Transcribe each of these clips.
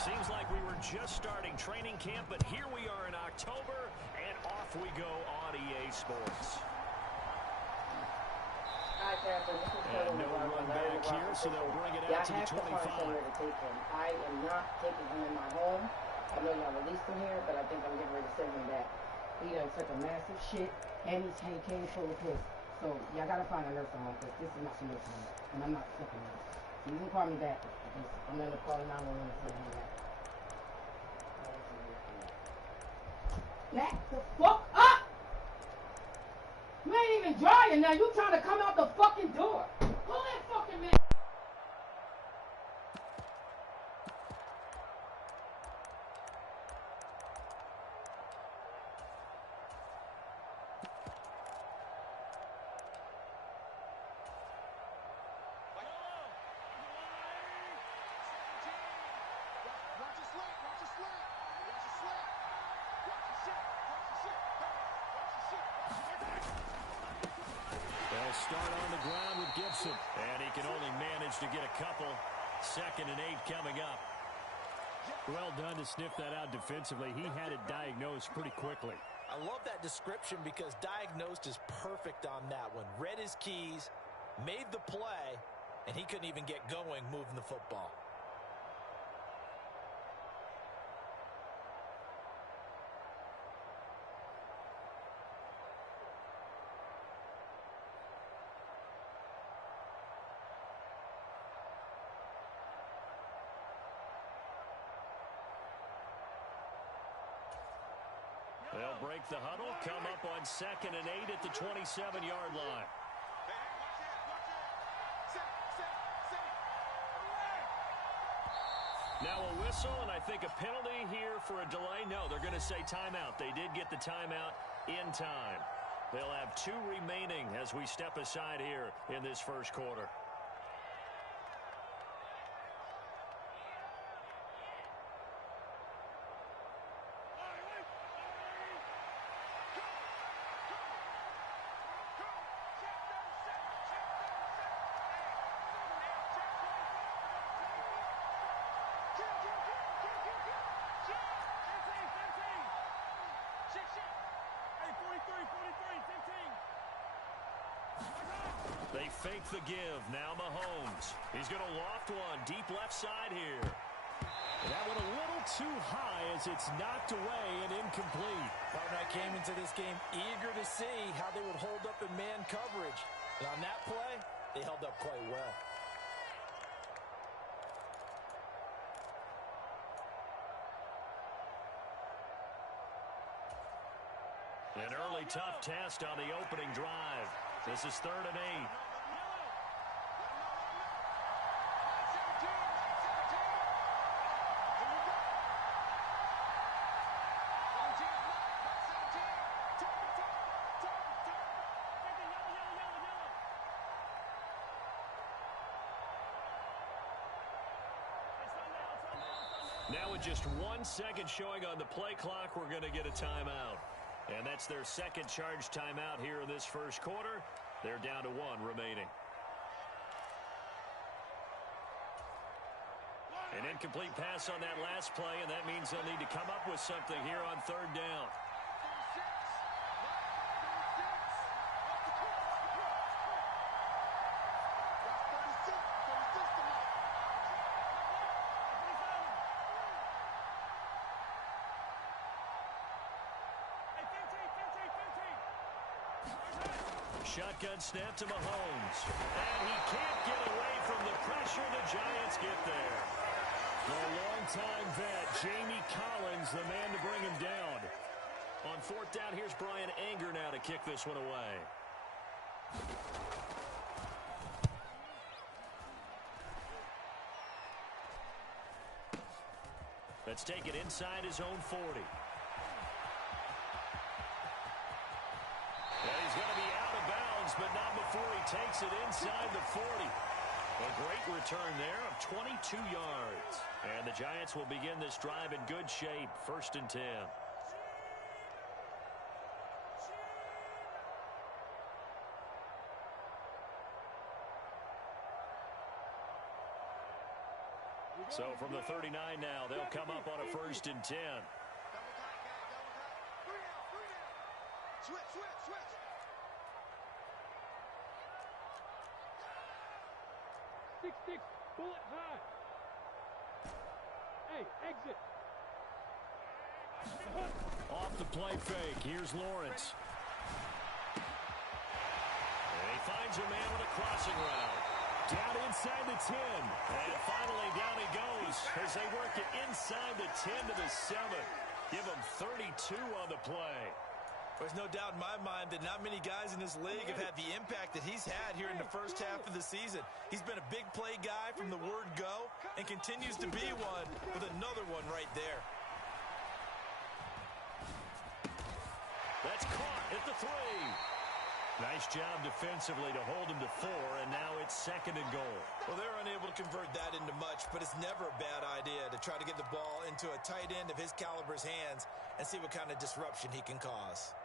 Seems like we were just starting training camp, but here we are in October, and off we go on EA Sports. And no run back here, so they'll bring it out to the 25. I am not taking him in my home. I know y'all released him here, but I think I'm getting ready to send him back. He done took a massive shit, and he came full of piss. So y'all gotta find a nursing home, because this is not a nursing home, and I'm not accepting this. So you can call me back. I'm gonna call 911 and send him back. Back the fuck up! You ain't even drying now. You trying to come out the fucking door. Pull that fucking man. They'll start on the ground with Gibson. And he can only manage to get a couple. 2nd and 8 coming up. Well done to sniff that out defensively. He had it diagnosed pretty quickly. I love that description because diagnosed is perfect on that one. Read his keys, made the play, and he couldn't even get going moving the football. They'll break the huddle, come up on 2nd and 8 at the 27-yard line. Now a whistle, and I think a penalty here for a delay. No, they're going to say timeout. They did get the timeout in time. They'll have 2 remaining as we step aside here in this first quarter. They fake the give. Now Mahomes. He's going to loft one deep left side here. That went a little too high as it's knocked away and incomplete. Partner, I came into this game eager to see how they would hold up in man coverage. And on that play, they held up quite well. An early tough test on the opening drive. This is 3rd and 8. Now with just 1 second showing on the play clock, we're going to get a timeout. And that's their second charge timeout here in this first quarter. They're down to 1 remaining. An incomplete pass on that last play, and that means they'll need to come up with something here on 3rd down. Shotgun snap to Mahomes. And he can't get away from the pressure. The Giants get there. The longtime vet, Jamie Collins, the man to bring him down. On 4th down, here's Brian Anger now to kick this one away. Let's take it inside his own 40. And he's going to be out of bounds, but not before he takes it inside the 40. A great return there of 22 yards. And the Giants will begin this drive in good shape. 1st and 10. So from the 39 now, they'll come up on a 1st and 10. Switch. Six, bullet high. Hey, exit. Off the play fake. Here's Lawrence. And he finds a man with a crossing route. Down inside the 10. And finally down he goes as they work it inside the 10 to the 7. Give him 32 on the play. There's no doubt in my mind that not many guys in this league have had the impact that he's had here in the first half of the season. He's been a big play guy from the word go and continues to be one with another one right there. That's caught at the 3. Nice job defensively to hold him to 4, and now it's 2nd and goal. Well, they're unable to convert that into much, but it's never a bad idea to try to get the ball into a tight end of his caliber's hands and see what kind of disruption he can cause.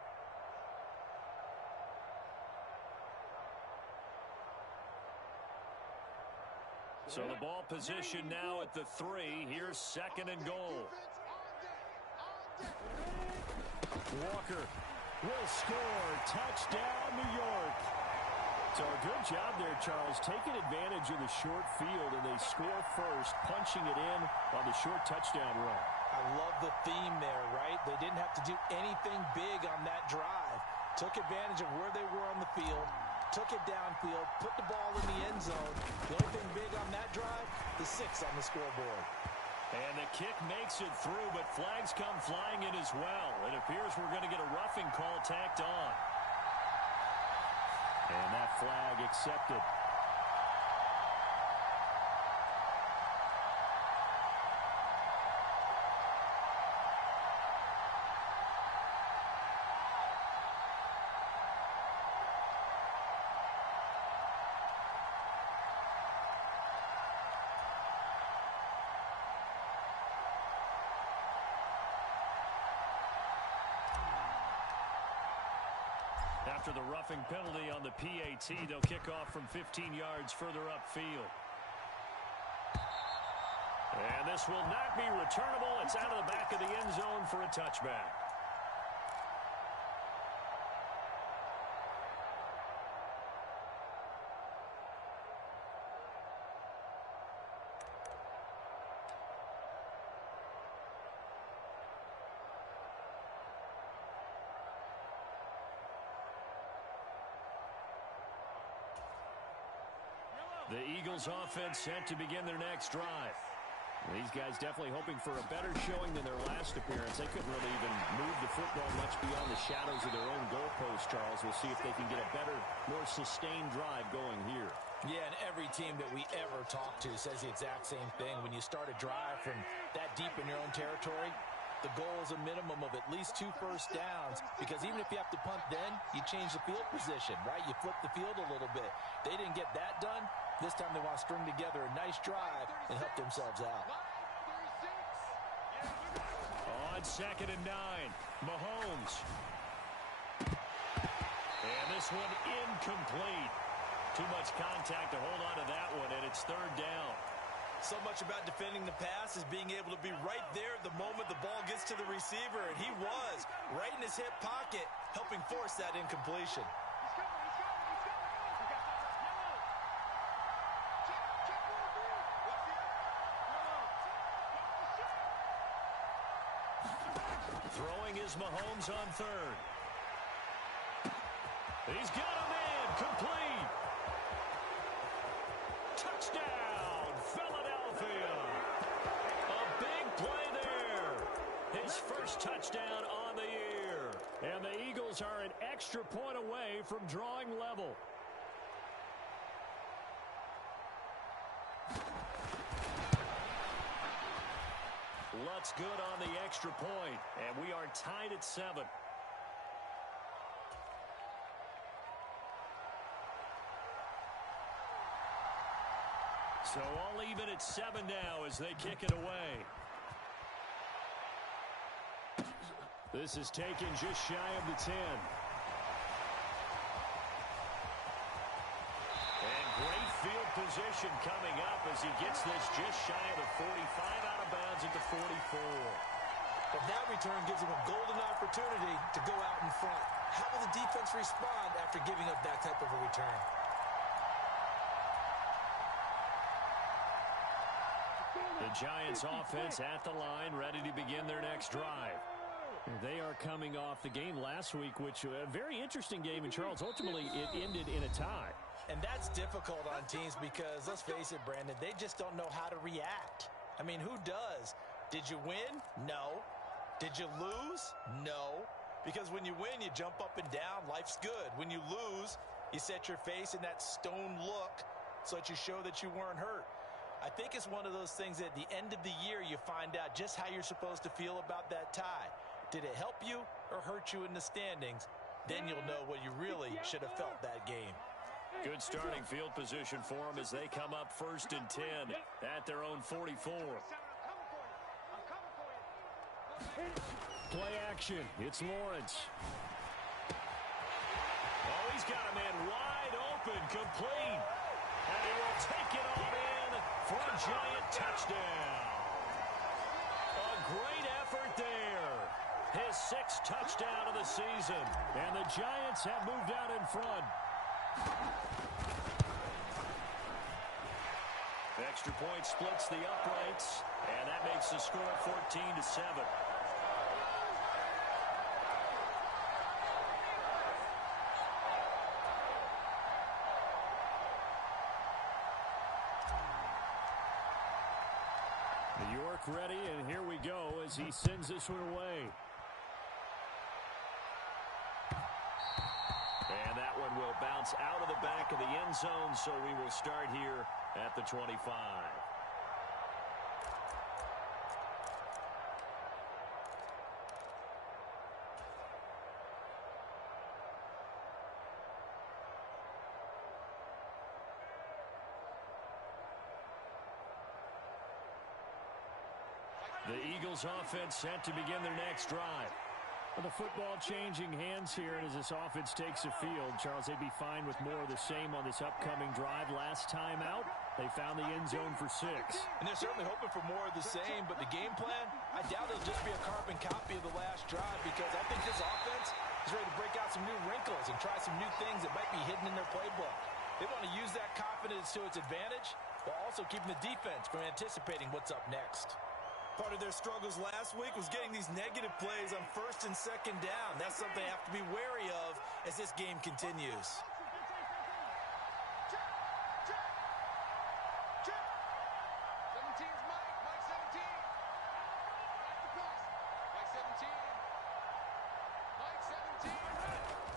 So the ball position now at the 3. Here's 2nd and goal. Walker will score. Touchdown, New York. So a good job there, Charles, taking advantage of the short field, and they score first, punching it in on the short touchdown run. I love the theme there, right? They didn't have to do anything big on that drive. Took advantage of where they were on the field, took it downfield, put the ball in the end zone. The only thing big on that drive, the 6 on the scoreboard. And the kick makes it through, but flags come flying in as well. It appears we're going to get a roughing call tacked on. And that flag accepted. After the roughing penalty on the PAT, they'll kick off from 15 yards further upfield. And this will not be returnable. It's out of the back of the end zone for a touchback. The Eagles offense set to begin their next drive. These guys definitely hoping for a better showing than their last appearance. They couldn't really even move the football much beyond the shadows of their own goalpost, Charles. We'll see if they can get a better, more sustained drive going here. Yeah, and every team that we ever talk to says the exact same thing. When you start a drive from that deep in your own territory, the goal is a minimum of at least 2 first downs, because even if you have to punt then, you change the field position, right? You flip the field a little bit. They didn't get that done. This time they want to string together a nice drive and help themselves out. On 2nd and 9, Mahomes. And this one incomplete. Too much contact to hold on to that one, and it's 3rd down. So much about defending the pass is being able to be right there the moment the ball gets to the receiver, and he was right in his hip pocket, helping force that incompletion. Throwing is Mahomes on 3rd. He's got him in. Complete. Touchdown, Philadelphia. A big play there. His first touchdown on the year. And the Eagles are an extra point away from drawing level. Lutz good on the extra point, and we are tied at 7. So all even at 7 now as they kick it away. This is taken just shy of the 10. And great field position coming up as he gets this just shy of the 45, out of bounds at the 44. But that return gives him a golden opportunity to go out in front. How will the defense respond after giving up that type of a return? The Giants offense at the line, ready to begin their next drive. They are coming off the game last week, which was a very interesting game, and Charles, ultimately it ended in a tie. And that's difficult on teams because, let's face it, Brandon, they just don't know how to react. I mean, who does? Did you win? No. Did you lose? No. Because when you win, you jump up and down. Life's good. When you lose, you set your face in that stone look so that you show that you weren't hurt. I think it's one of those things that at the end of the year you find out just how you're supposed to feel about that tie. Did it help you or hurt you in the standings? Then you'll know what you really should have felt that game. Good starting field position for them as they come up 1st and 10 at their own 44. Play action. It's Lawrence. Oh, he's got a man wide open, complete. And he will take it on in for a Giant touchdown. A great effort there. His 6th touchdown of the season. And the Giants have moved out in front. Extra point splits the uprights. And that makes the score 14-7. New York ready, and here we go as he sends this one away. And that one will bounce out of the back of the end zone, so we will start here at the 25. The Eagles offense set to begin their next drive. Well, the football changing hands here, and as this offense takes the field, Charles, they'd be fine with more of the same on this upcoming drive. Last time out, they found the end zone for 6. And they're certainly hoping for more of the same, but the game plan, I doubt it'll just be a carbon copy of the last drive, because I think this offense is ready to break out some new wrinkles and try some new things that might be hidden in their playbook. They want to use that confidence to its advantage while also keeping the defense from anticipating what's up next. Part of their struggles last week was getting these negative plays on 1st and 2nd down. That's something they have to be wary of as this game continues.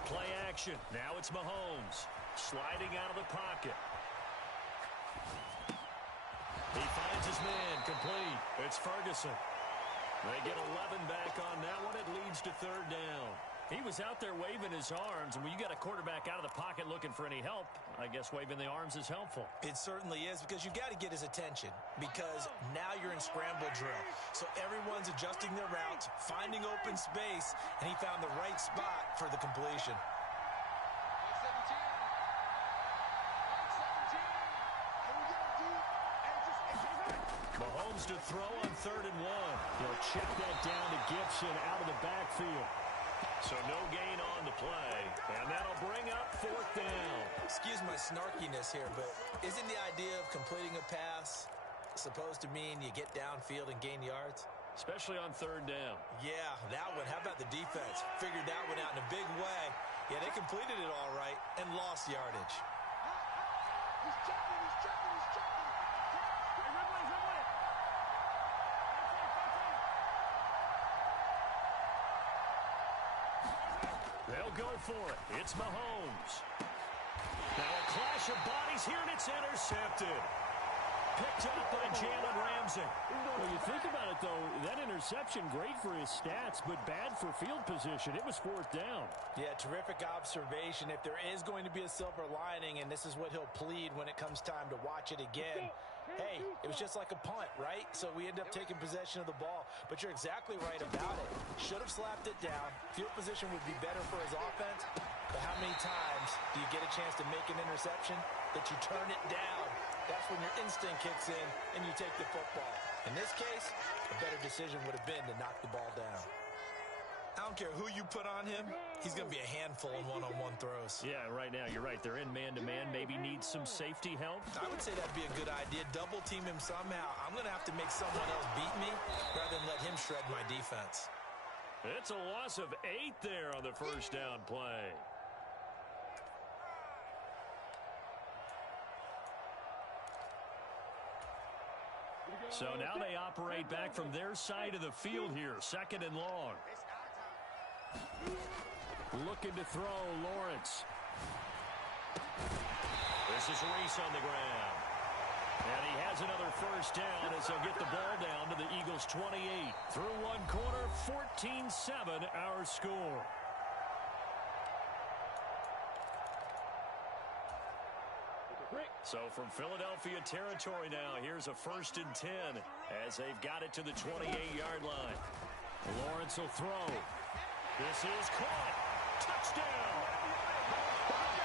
Play action. Now it's Mahomes sliding out of the pocket. He finds his man, complete. It's Ferguson. They get 11 back on that one. It leads to 3rd down. He was out there waving his arms, and when you got a quarterback out of the pocket looking for any help, I guess waving the arms is helpful. It certainly is, because you got to get his attention, because now you're in scramble drill. So everyone's adjusting their routes, finding open space, and he found the right spot for the completion. Mahomes to throw on 3rd and 1. He'll check that down to Gibson out of the backfield. So no gain on the play, and that'll bring up 4th down. Excuse my snarkiness here, but isn't the idea of completing a pass supposed to mean you get downfield and gain yards? Especially on 3rd down. Yeah, that one. How about the defense? Figured that one out in a big way. Yeah, they completed it all right and lost yardage. He's checking. They'll go for it. It's Mahomes. Now a clash of bodies here, and it's intercepted. Picked up by Jalen Ramsey. Well, you think about it, though, that interception, great for his stats, but bad for field position. It was 4th down. Yeah, terrific observation. If there is going to be a silver lining, and this is what he'll plead when it comes time to watch it again, hey, it was just like a punt, right? So we end up taking possession of the ball. But you're exactly right about it. Should have slapped it down. Field position would be better for his offense. But how many times do you get a chance to make an interception that you turn it down that's when your instinct kicks in and you take the football. In this case, a better decision would have been to knock the ball down. I don't care who you put on him, he's going to be a handful in one-on-one throws. Yeah, right now, you're right. They're in man-to-man, maybe need some safety help. I would say that'd be a good idea. Double team him somehow. I'm going to have to make someone else beat me rather than let him shred my defense. It's a loss of 8 there on the first down play. So now they operate back from their side of the field here, 2nd and long. Looking to throw, Lawrence. This is Reese on the ground. And he has another first down as they'll get the ball down to the Eagles' 28. Through one quarter, 14-7 our score. So from Philadelphia territory now, here's a 1st and 10 as they've got it to the 28-yard line. Lawrence will throw. This is caught. Touchdown.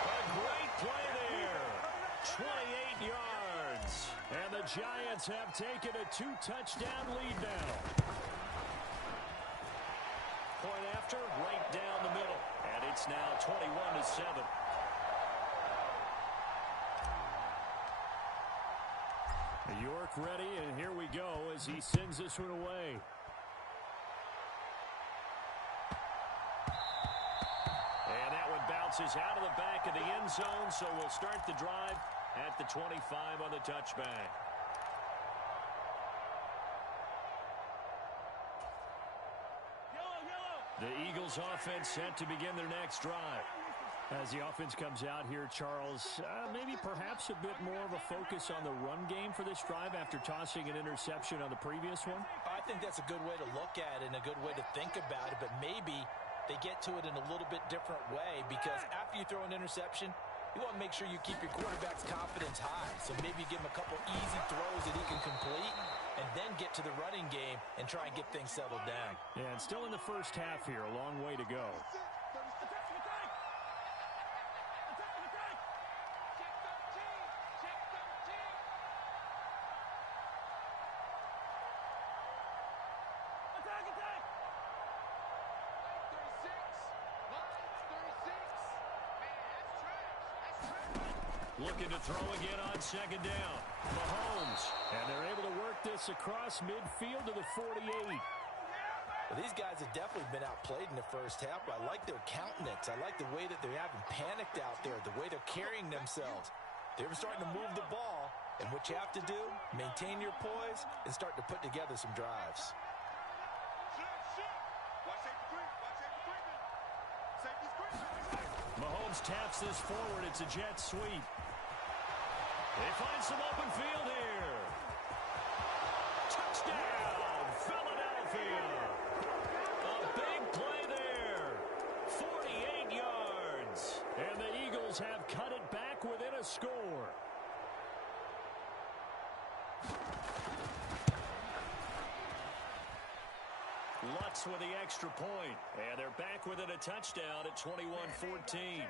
A great play there. 28 yards. And the Giants have taken a 2-touchdown lead now. Point after, right down the middle. And it's now 21-7. York ready, and here we go as he sends this one away. And that one bounces out of the back of the end zone, so we'll start the drive at the 25 on the touchback. The Eagles offense set to begin their next drive. As the offense comes out here, Charles, maybe perhaps a bit more of a focus on the run game for this drive after tossing an interception on the previous one? I think that's a good way to look at it and a good way to think about it, but maybe they get to it in a little bit different way because after you throw an interception, you want to make sure you keep your quarterback's confidence high. So maybe you give him a couple easy throws that he can complete and then get to the running game and try and get things settled down. Yeah, and still in the first half here, a long way to go. Looking to throw again on 2nd down. Mahomes. And they're able to work this across midfield to the 48. Well, these guys have definitely been outplayed in the first half, but I like their countenance. I like the way that they haven't panicked out there, the way they're carrying themselves. They're starting to move the ball, and what you have to do, maintain your poise and start to put together some drives. Mahomes taps this forward. It's a jet sweep. They find some open field here. Touchdown, Philadelphia. A big play there. 48 yards. And the Eagles have cut it back within a score. Lutz with the extra point. And they're back within a touchdown at 21-14.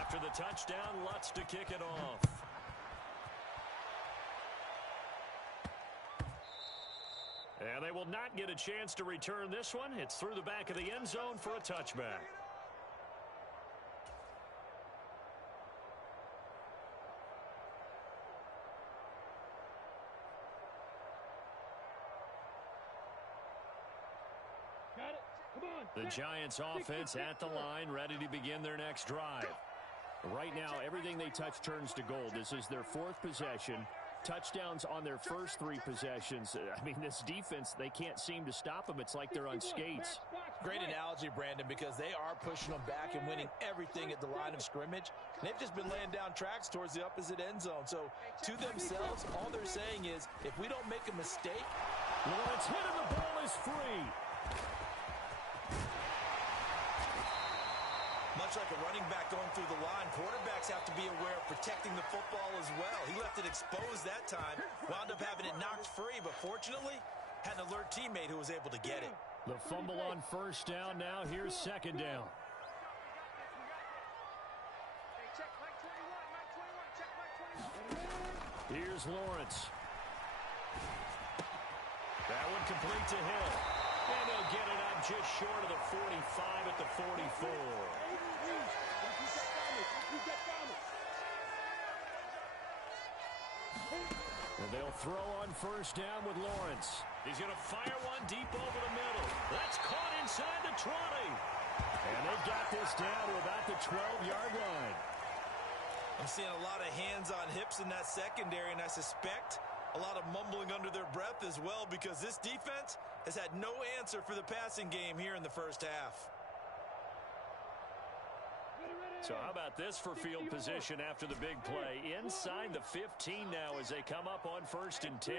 After the touchdown, Lutz to kick it off. And they will not get a chance to return this one. It's through the back of the end zone for a touchback. The Giants offense at the line, ready to begin their next drive. Right now, everything they touch turns to gold. This is their 4th possession. Touchdowns on their first 3 possessions. I mean, this defense, they can't seem to stop them. It's like they're on skates. Great analogy, Brandon, because they are pushing them back and winning everything at the line of scrimmage. They've just been laying down tracks towards the opposite end zone. So, to themselves, all they're saying is, if we don't make a mistake... Lawrence hit and the ball is free. Much like a running back going through the line, quarterbacks have to be aware of protecting the football as well. He left it exposed that time, wound up having it knocked free, but fortunately, had an alert teammate who was able to get it. The fumble on first down now. Here's 2nd down. Here's Lawrence. That one complete to Hill. And he'll get it up just short of the 45 at the 44. And they'll throw on first down with Lawrence. He's going to fire one deep over the middle. That's caught inside the 20. And they've got this down to about the 12-yard line. I'm seeing a lot of hands on hips in that secondary, and I suspect a lot of mumbling under their breath as well, because this defense has had no answer for the passing game here in the first half. So how about this for field position after the big play? Inside the 15 now as they come up on first and 10.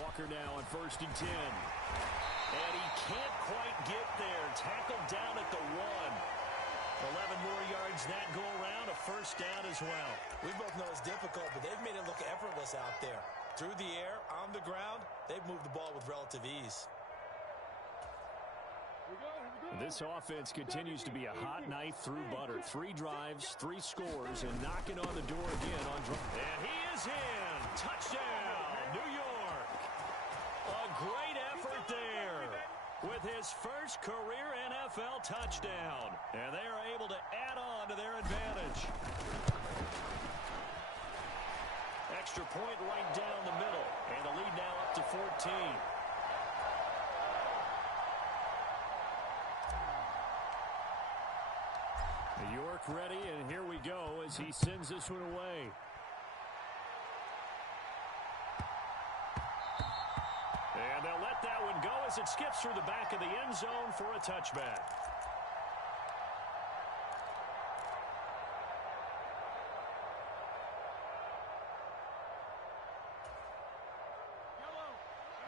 Walker now on first and 10. And he can't quite get there. Tackled down at the 1. 11 more yards that go around. A first down as well. We both know it's difficult, but they've made it look effortless out there. Through the air, on the ground, they've moved the ball with relative ease. This offense continues to be a hot knife through butter. 3 drives, 3 scores, and knocking on the door again on drive. And he is in. Touchdown, New York. A great effort there with his first career NFL touchdown. And they are able to add on to their advantage. Extra point right down the middle. And the lead now up to 14. York ready, and here we go as he sends this one away. And they'll let that one go as it skips through the back of the end zone for a touchback.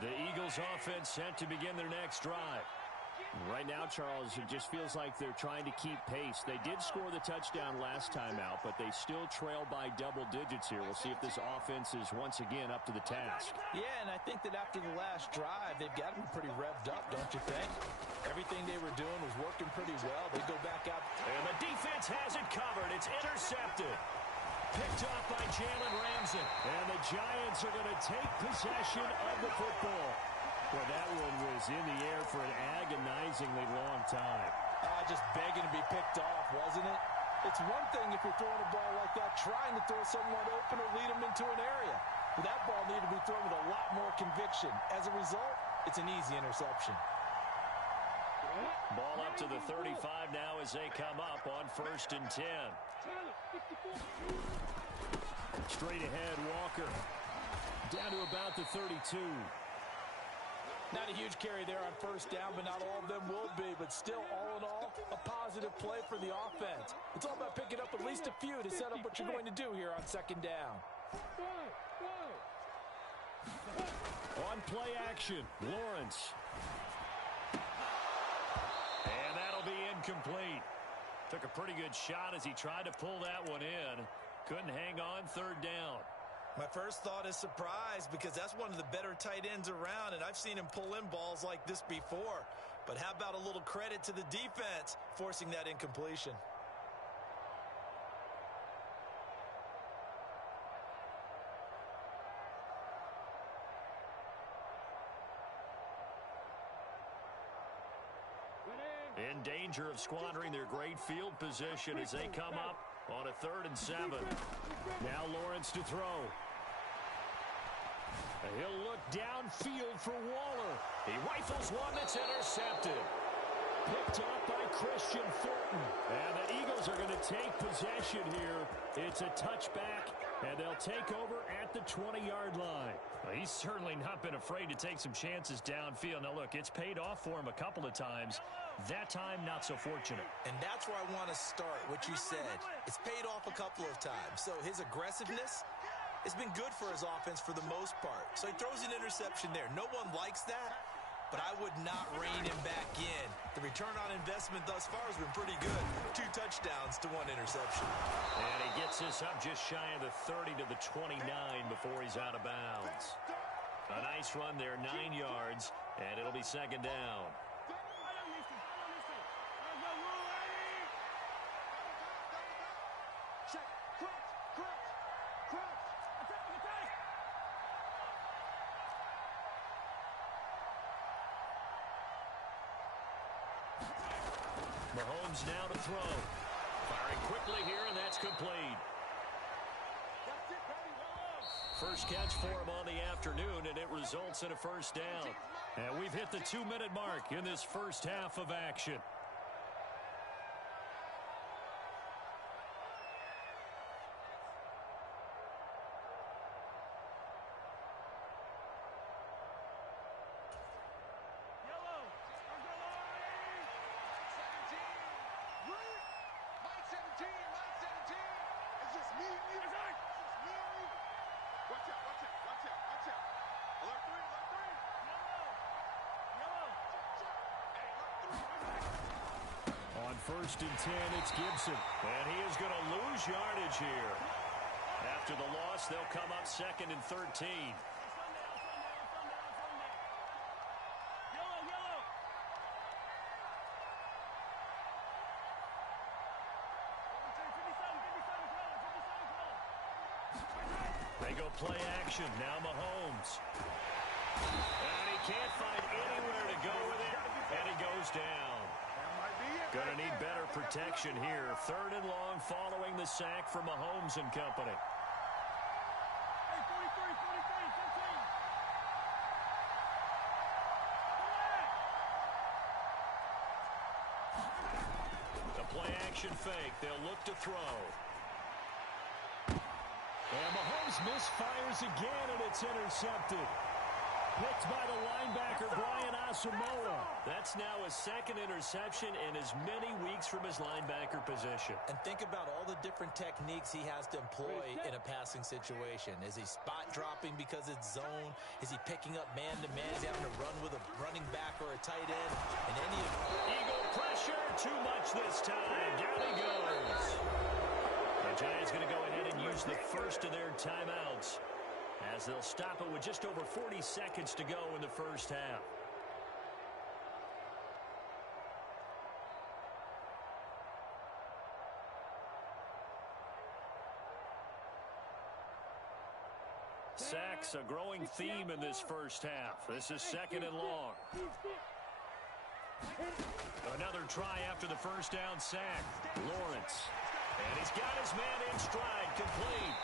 The Eagles offense set to begin their next drive. Right now, Charles, it just feels like they're trying to keep pace. They did score the touchdown last time out, but they still trail by double digits here. We'll see if this offense is once again up to the task. Yeah, and I think that after the last drive, they've got to be pretty revved up, don't you think? Everything they were doing was working pretty well. They go back out. And the defense has it covered. It's intercepted. Picked up by Jalen Ramsey. And the Giants are going to take possession of the football. Well, that one was in the air for an agonizingly long time. Just begging to be picked off, wasn't it? It's one thing if you're throwing a ball like that, trying to throw someone open or lead them into an area. But that ball needed to be thrown with a lot more conviction. As a result, it's an easy interception. Ball up to the 35 now as they come up on first and 10. Straight ahead, Walker. Down to about the 32. Not a huge carry there on first down, but not all of them will be. But still, all in all, a positive play for the offense. It's all about picking up at least a few to set up what you're going to do here on second down. On play action, Lawrence. And that'll be incomplete. Took a pretty good shot as he tried to pull that one in. Couldn't hang on third down. My first thought is surprise, because that's one of the better tight ends around, and I've seen him pull in balls like this before. But how about a little credit to the defense forcing that incompletion? In danger of squandering their great field position as they come up on a 3rd and 7. Now Lawrence to throw. He'll look downfield for Waller. He rifles one that's intercepted. Picked up by Christian Fulton. And the Eagles are going to take possession here. It's a touchback, and they'll take over at the 20-yard line. Well, he's certainly not been afraid to take some chances downfield. Now, look, it's paid off for him a couple of times. That time, not so fortunate. And that's where I want to start, what you said. It's paid off a couple of times. So his aggressiveness has been good for his offense for the most part. So he throws an interception there. No one likes that, but I would not rein him back in. The return on investment thus far has been pretty good. 2 touchdowns to 1 interception. And he gets this up just shy of the 30 to the 29 before he's out of bounds. A nice run there, 9 yards, and it'll be second down. Mahomes now to throw. Firing quickly here, and that's complete. First catch for him on the afternoon, and it results in a first down. And we've hit the 2-minute mark in this first half of action. First and 10, it's Gibson. And he is going to lose yardage here. After the loss, they'll come up second and 13. They go play action. Now Mahomes. And he can't find anywhere to go with it. And he goes down. Going to need better protection here. Third and long following the sack from Mahomes and company. The play action fake. They'll look to throw. And Mahomes misfires again, and it's intercepted. Picked by the linebacker, Brian Asamoah. That's now his second interception in as many weeks from his linebacker position. And think about all the different techniques he has to employ in a passing situation. Is he spot dropping because it's zone? Is he picking up man-to-man? Is he having to run with a running back or a tight end? And any of Eagle pressure, too much this time. Down he goes. The Giants going to go ahead and use the first of their timeouts, as they'll stop it with just over 40 seconds to go in the first half. Sacks, a growing theme in this first half. This is second and long. Another try after the first down sack. Lawrence. And he's got his man in stride, complete.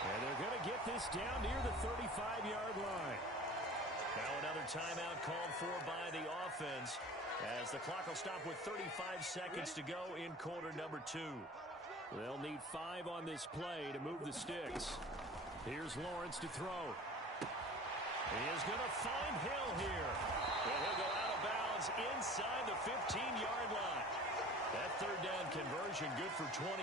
And they're going to get this down near the 35-yard line. Now another timeout called for by the offense, as the clock will stop with 35 seconds to go in quarter number 2. They'll need 5 on this play to move the sticks. Here's Lawrence to throw. He is going to find Hill here. And he'll go out of bounds inside the 15-yard line. That third down conversion good for 23.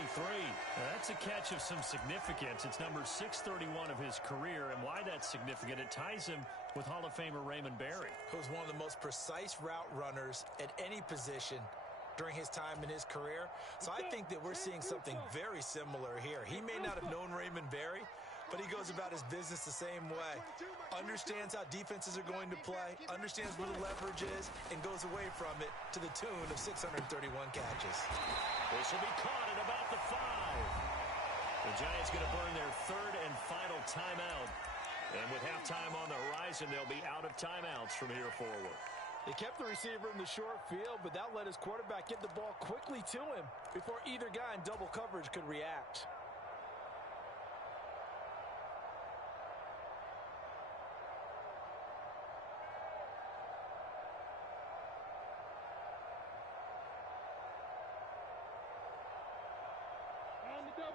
That's a catch of some significance. It's number 631 of his career, and why that's significant, it ties him with Hall of Famer Raymond Berry, who's one of the most precise route runners at any position during his time in his career. So I think that we're seeing something very similar here. He may not have known Raymond Berry, but he goes about his business the same way. Understands how defenses are going to play, understands where the leverage is, and goes away from it to the tune of 631 catches. This will be caught at about the 5. The Giants going to burn their third and final timeout. And with halftime on the horizon, they'll be out of timeouts from here forward. They kept the receiver in the short field, but that let his quarterback get the ball quickly to him before either guy in double coverage could react.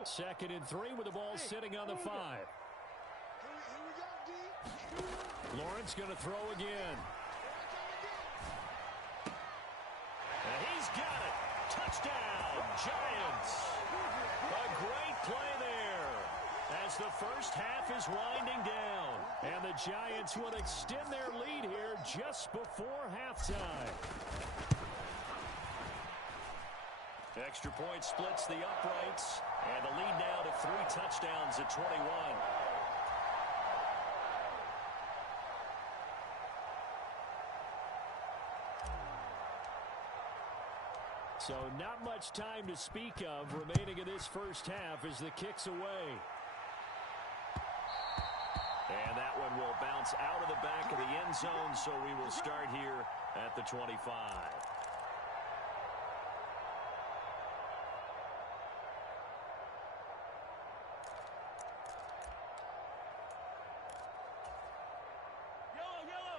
Second and 3 with the ball sitting on the 5. Lawrence going to throw again. And he's got it. Touchdown, Giants. A great play there as the first half is winding down. And the Giants will extend their lead here just before halftime. Extra point splits the uprights, and the lead now to 3 touchdowns at 21. So not much time to speak of remaining in this first half as the kick's away. And that one will bounce out of the back of the end zone, so we will start here at the 25.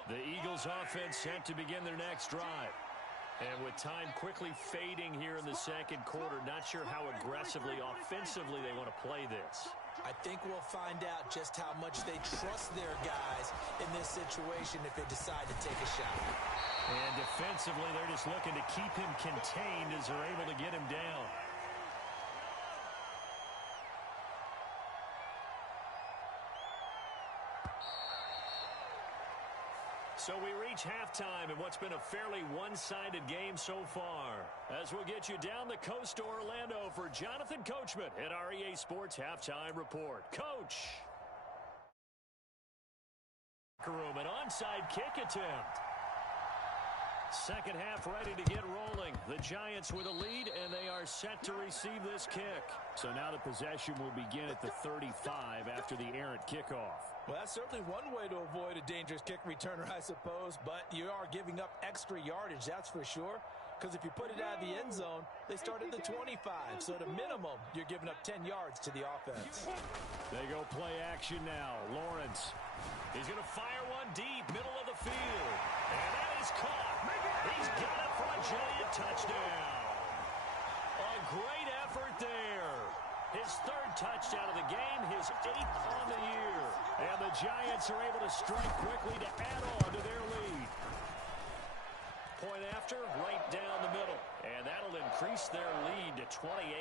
The Eagles offense set to begin their next drive. And with time quickly fading here in the second quarter, not sure how aggressively, offensively they want to play this. I think we'll find out just how much they trust their guys in this situation if they decide to take a shot. And defensively, they're just looking to keep him contained as they're able to get him down. So we reach halftime in what's been a fairly one-sided game so far. As we'll get you down the coast to Orlando for Jonathan Coachman at our EA Sports Halftime Report. Coach. Room, an onside kick attempt. Second half ready to get rolling. The Giants with a lead, and they are set to receive this kick. So now the possession will begin at the 35 after the errant kickoff. Well, that's certainly one way to avoid a dangerous kick returner, I suppose, but you are giving up extra yardage, that's for sure, because if you put it out of the end zone, they start at the 25, so at a minimum, you're giving up 10 yards to the offense. They go play action now. Lawrence, he's going to fire one deep, middle of the field, and that is caught. He's got it for a giant touchdown. A great effort there. His third touchdown of the game, his 8th on the year. And the Giants are able to strike quickly to add on to their lead. Point after, right down the middle. And that'll increase their lead to 28.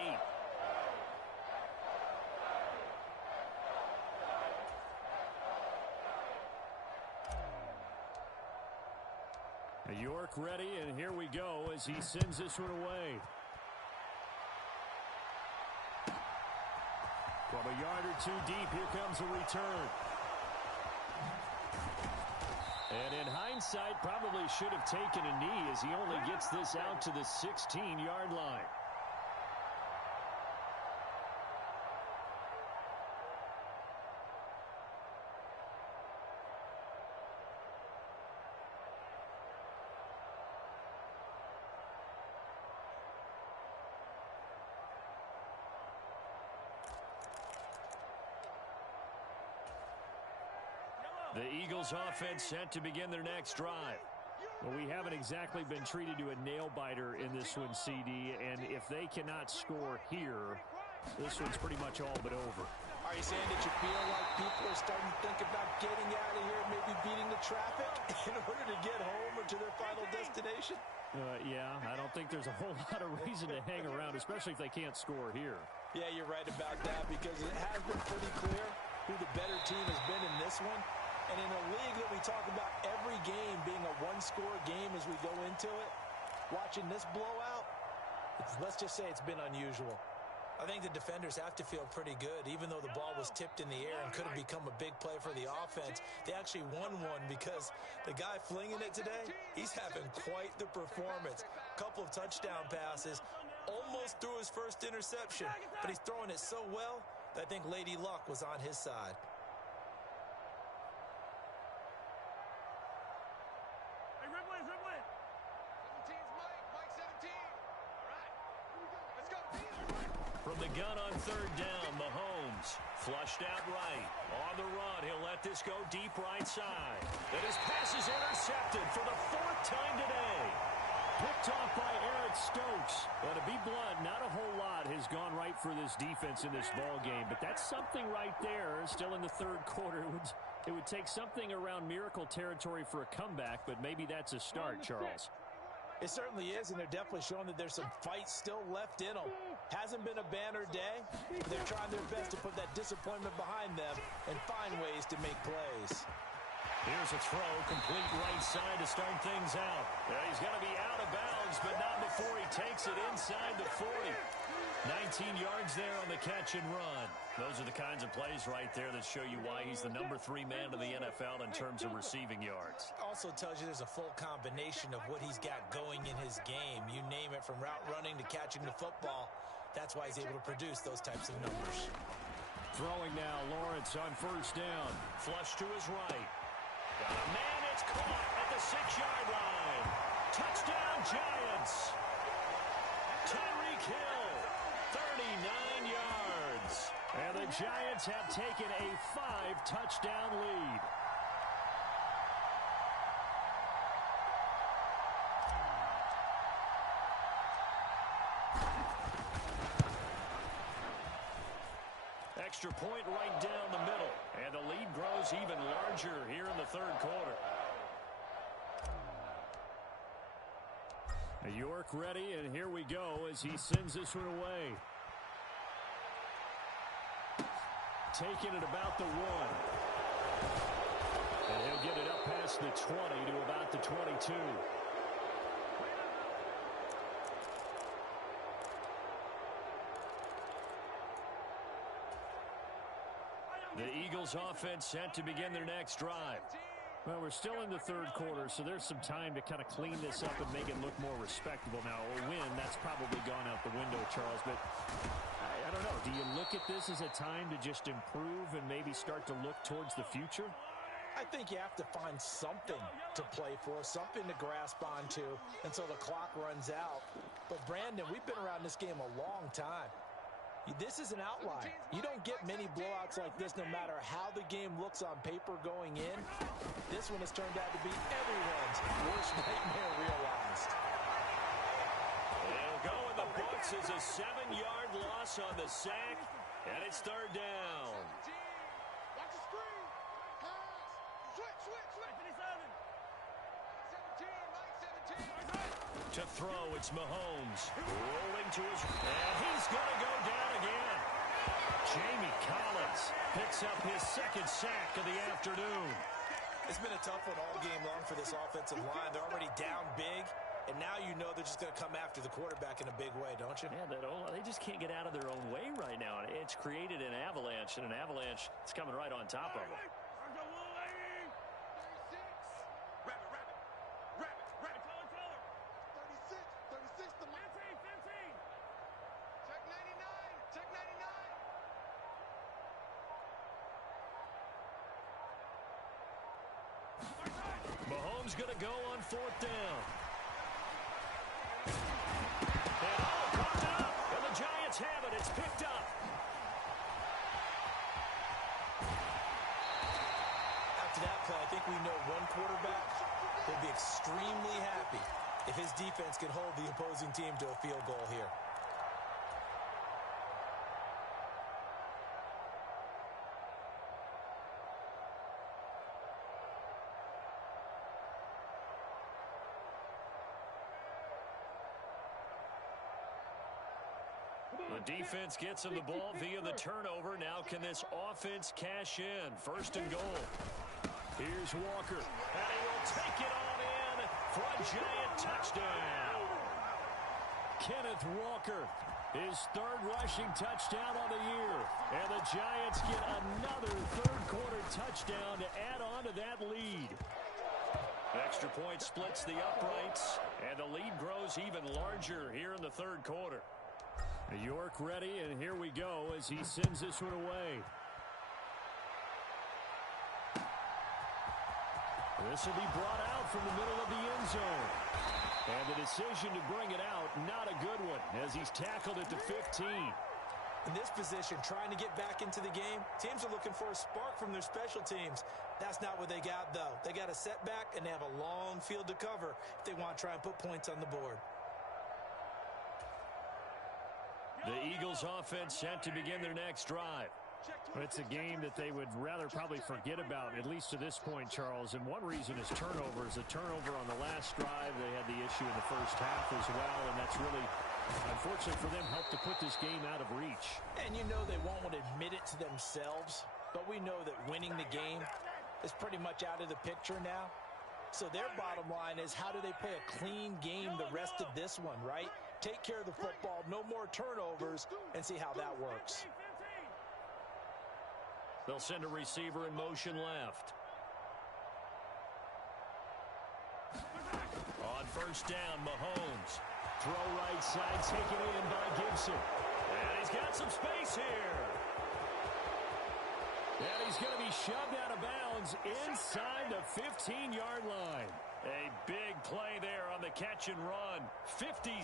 York ready, and here we go as he sends this one away. From a yard or two deep, here comes a return. And in hindsight, probably should have taken a knee as he only gets this out to the 16-yard line. The Eagles offense set to begin their next drive. Well, we haven't exactly been treated to a nail-biter in this one, CD, and if they cannot score here, this one's pretty much all but over. Are you saying that you feel like people are starting to think about getting out of here, maybe beating the traffic in order to get home or to their final destination? Yeah, I don't think there's a whole lot of reason to hang around, especially if they can't score here. Yeah, you're right about that because it has been pretty clear who the better team has been in this one. And in a league that we talk about every game being a one-score game as we go into it, watching this blowout, let's just say it's been unusual. I think the defenders have to feel pretty good. Even though the ball was tipped in the air and could have become a big play for the offense, they actually won one because the guy flinging it today, he's having quite the performance. Couple of touchdown passes, almost threw his first interception, but he's throwing it so well that I think Lady Luck was on his side. From the gun on third down, Mahomes flushed out right. On the run, he'll let this go deep right side. And his pass is intercepted for the 4th time today. Picked off by Eric Stokes. Well, to be blunt, not a whole lot has gone right for this defense in this ball game, but that's something right there. Still in the third quarter. It would take something around miracle territory for a comeback, but maybe that's a start, Charles. It certainly is, and they're definitely showing that there's some fight still left in them. Hasn't been a banner day, but they're trying their best to put that disappointment behind them and find ways to make plays. Here's a throw, complete right side to start things out. He's going to be out of bounds, but not before he takes it inside the 40. 19 yards there on the catch and run. Those are the kinds of plays right there that show you why he's the number 3 man of the NFL in terms of receiving yards. Also tells you there's a full combination of what he's got going in his game. You name it, from route running to catching the football. That's why he's able to produce those types of numbers. Throwing now, Lawrence on first down. Flush to his right. Got a man, it's caught at the 6-yard line. Touchdown, Giants. Tyreek Hill, 39 yards. And the Giants have taken a 5-touchdown lead. Extra point right down the middle. And the lead grows even larger here in the third quarter. York ready, and here we go as he sends this one away. Taking it about the 1. And he'll get it up past the 20 to about the 22. The Eagles offense set to begin their next drive. Well, we're still in the third quarter, so there's some time to kind of clean this up and make it look more respectable. Now, a win, that's probably gone out the window, Charles, but I don't know. Do you look at this as a time to just improve and maybe start to look towards the future? I think you have to find something to play for, something to grasp onto until the clock runs out. But, Brandon, we've been around this game a long time. This is an outlier. You don't get many blowouts like this no matter how the game looks on paper going in. This one has turned out to be everyone's worst nightmare realized. It'll go in the books as a 7-yard loss on the sack, and it's third down. Watch the screen. Pass. Switch. 17, Mike, 17. To throw, it's Mahomes. Rolling to his... And he's going to go down again. Jamie Collins picks up his second sack of the afternoon. It's been a tough one all game long for this offensive line. They're already down big, and now you know they're just going to come after the quarterback in a big way, don't you? Yeah, they just can't get out of their own way right now. It's created an avalanche, and an avalanche is coming right on top of them. Mahomes going to go on fourth down. And popped up, and the Giants have it. It's picked up. After that play, I think we know one quarterback will be extremely happy if his defense can hold the opposing team to a field goal here. The defense gets him the ball via the turnover. Now can this offense cash in? First and goal. Here's Walker. And he will take it on in for a Giant touchdown. Kenneth Walker, his third rushing touchdown on the year. And the Giants get another third-quarter touchdown to add on to that lead. Extra point splits the uprights, and the lead grows even larger here in the third quarter. York ready, and here we go as he sends this one away. This will be brought out from the middle of the end zone. And the decision to bring it out, not a good one, as he's tackled at the 15. In this position, trying to get back into the game, teams are looking for a spark from their special teams. That's not what they got, though. They got a setback, and they have a long field to cover if they want to try and put points on the board. The Eagles offense set to begin their next drive. It's a game that they would rather probably forget about, at least to this point, Charles. And one reason is turnovers. A turnover on the last drive. They had the issue in the first half as well, and that's really, unfortunately for them, helped to put this game out of reach. And you know they won't want to admit it to themselves, but we know that winning the game is pretty much out of the picture now. So their bottom line is, how do they play a clean game the rest of this one, right? Take care of the football, no more turnovers, and see how that works. They'll send a receiver in motion left. On first down, Mahomes. Throw right side, taken in by Gibson. And he's got some space here. And he's going to be shoved out of bounds inside the 15-yard line. A big play there on the catch and run. 57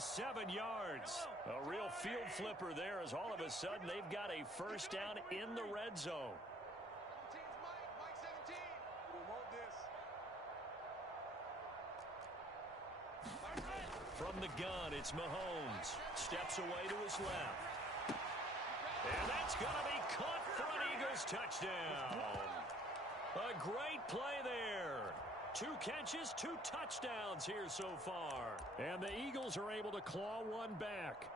yards. A real field flipper there as all of a sudden they've got a first down in the red zone. Mike 17. We want this. From the gun, it's Mahomes. Steps away to his left. And that's going to be caught for an Eagles touchdown. A great play there. 2 catches, 2 touchdowns here so far. And the Eagles are able to claw one back.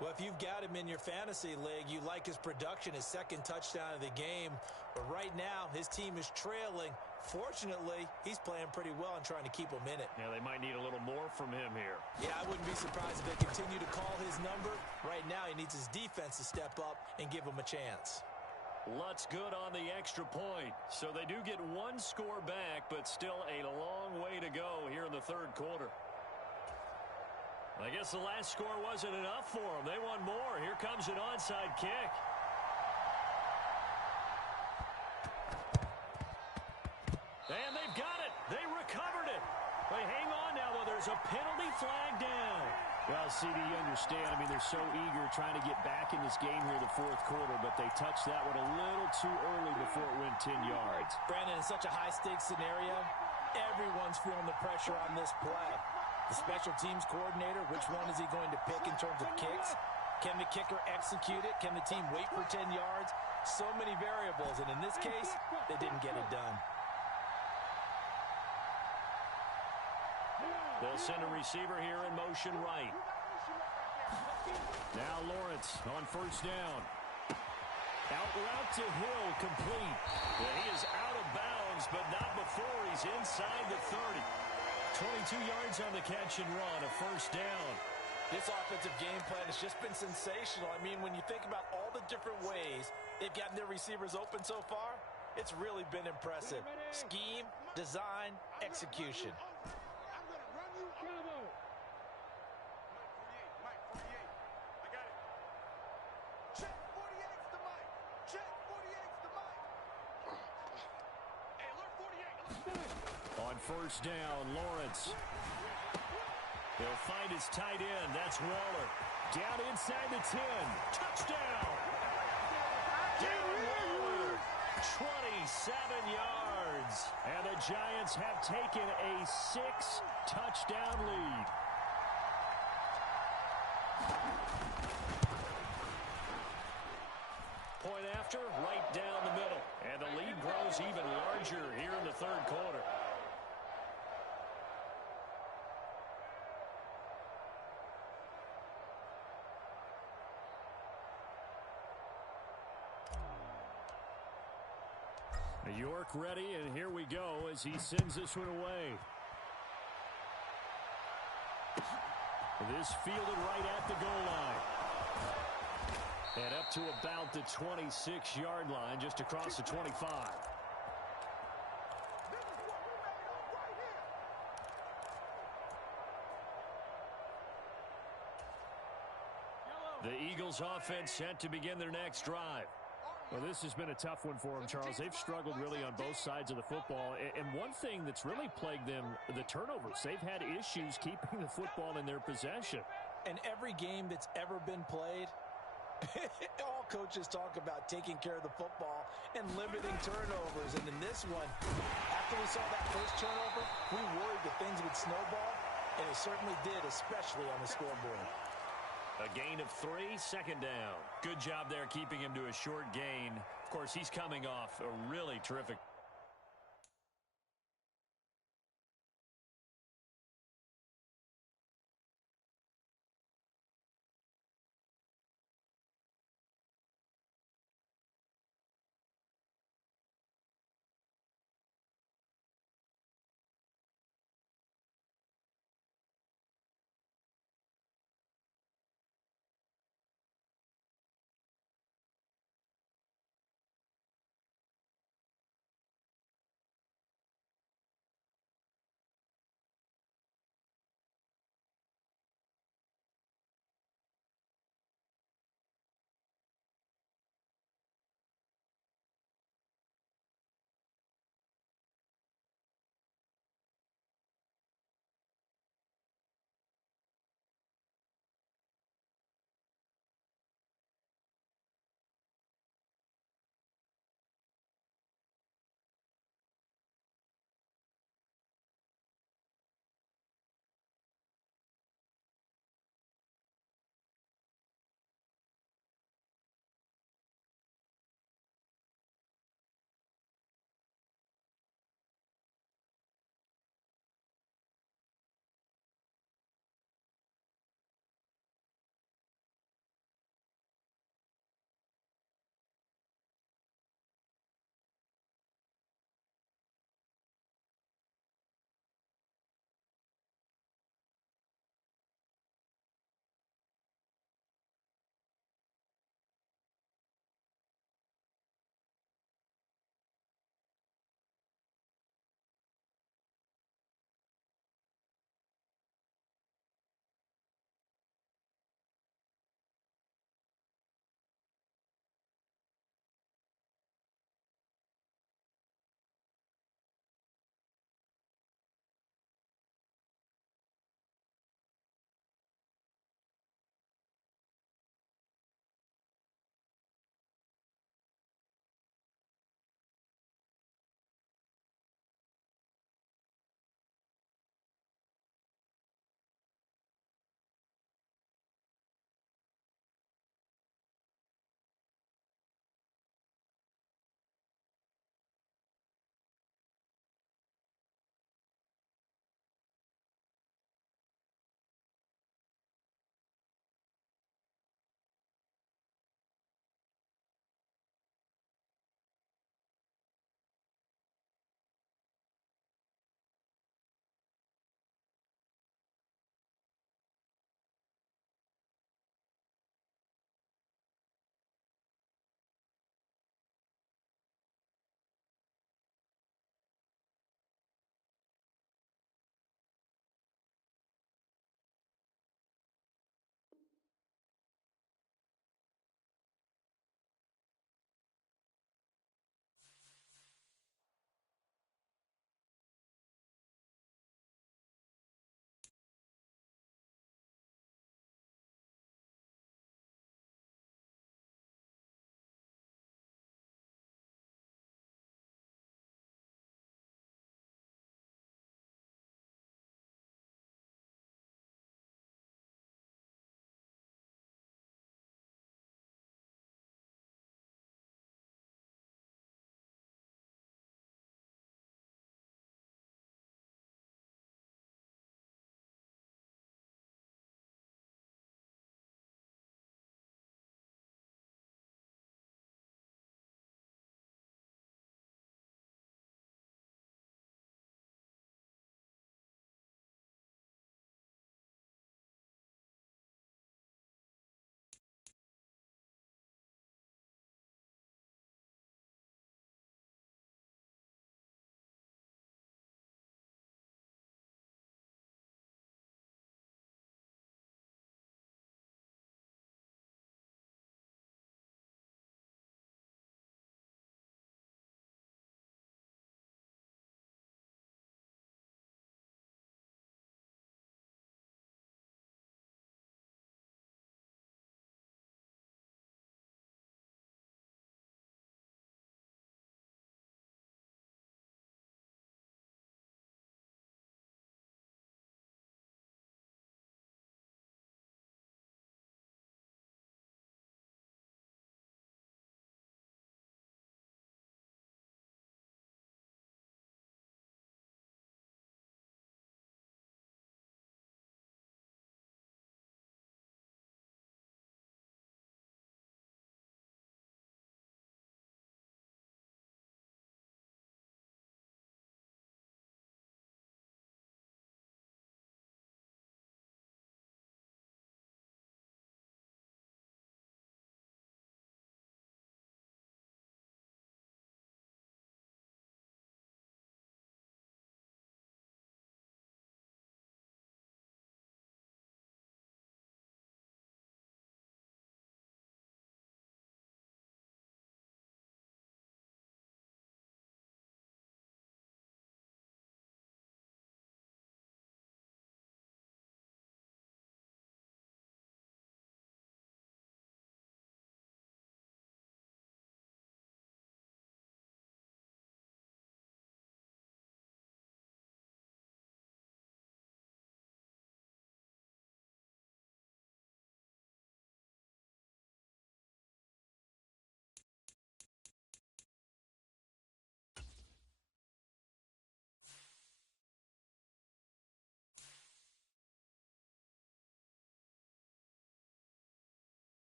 Well, if you've got him in your fantasy league, you like his production, his second touchdown of the game. But right now, his team is trailing. Fortunately, he's playing pretty well and trying to keep them in it. Yeah, they might need a little more from him here. Yeah, I wouldn't be surprised if they continue to call his number. Right now, he needs his defense to step up and give him a chance. Lutt's good on the extra point. So they do get 1 score back, but still a long way to go here in the third quarter. I guess the last score wasn't enough for them. They want more. Here comes an onside kick. And they've got it. They recovered it. They hang on now, though. There's a penalty flag down. Well, CD, you understand. I mean, they're so eager trying to get back in this game here in the fourth quarter, but they touched that one a little too early before it went 10 yards. Brandon, in such a high-stakes scenario, everyone's feeling the pressure on this play. The special teams coordinator, which one is he going to pick in terms of kicks? Can the kicker execute it? Can the team wait for 10 yards? So many variables, and in this case, they didn't get it done. They'll send a receiver here in motion right. Now Lawrence on first down. Out route to Hill, complete. Well, he is out of bounds, but not before he's inside the 30. 22 yards on the catch and run, a first down. This offensive game plan has just been sensational. I mean, when you think about all the different ways they've gotten their receivers open so far, it's really been impressive. Scheme, design, execution. On first down, Lawrence. He'll find his tight end. That's Waller. Down inside the 10. Touchdown! Darren Waller, 27 yards. And the Giants have taken a 6-touchdown lead. Point after, right down the middle. And the lead grows even larger here in the third quarter. York ready, and here we go as he sends this one away. This fielded right at the goal line. And up to about the 26-yard line, just across the 25. The Eagles offense set to begin their next drive. Well, this has been a tough one for them, Charles. They've struggled really on both sides of the football. And one thing that's really plagued them, the turnovers. They've had issues keeping the football in their possession. And every game that's ever been played, all coaches talk about taking care of the football and limiting turnovers. And in this one, after we saw that first turnover, we worried that things would snowball, and it certainly did, especially on the scoreboard. A gain of 3, second down. Good job there keeping him to a short gain. Of course, he's coming off a really terrific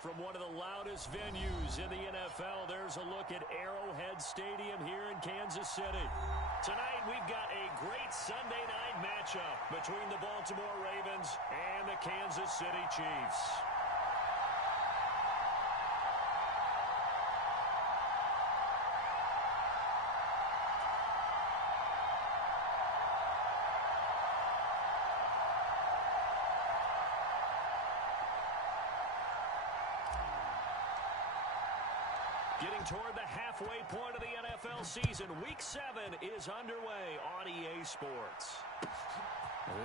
From one of the loudest venues in the NFL, there's a look at Arrowhead Stadium here in Kansas City. Tonight, we've got a great Sunday night matchup between the Baltimore Ravens and the Kansas City Chiefs. Getting toward the halfway point of the NFL season, Week 7 is underway on EA Sports.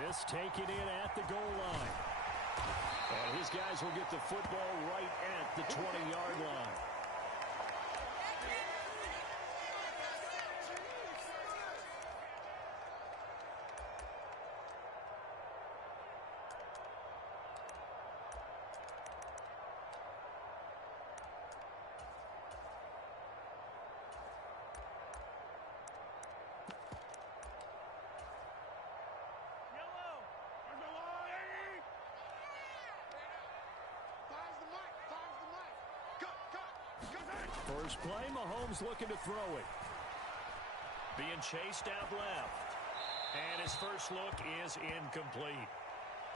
This taken in at the goal line. And his guys will get the football right at the 20-yard line. First play, Mahomes looking to throw it. Being chased out left. And his first look is incomplete.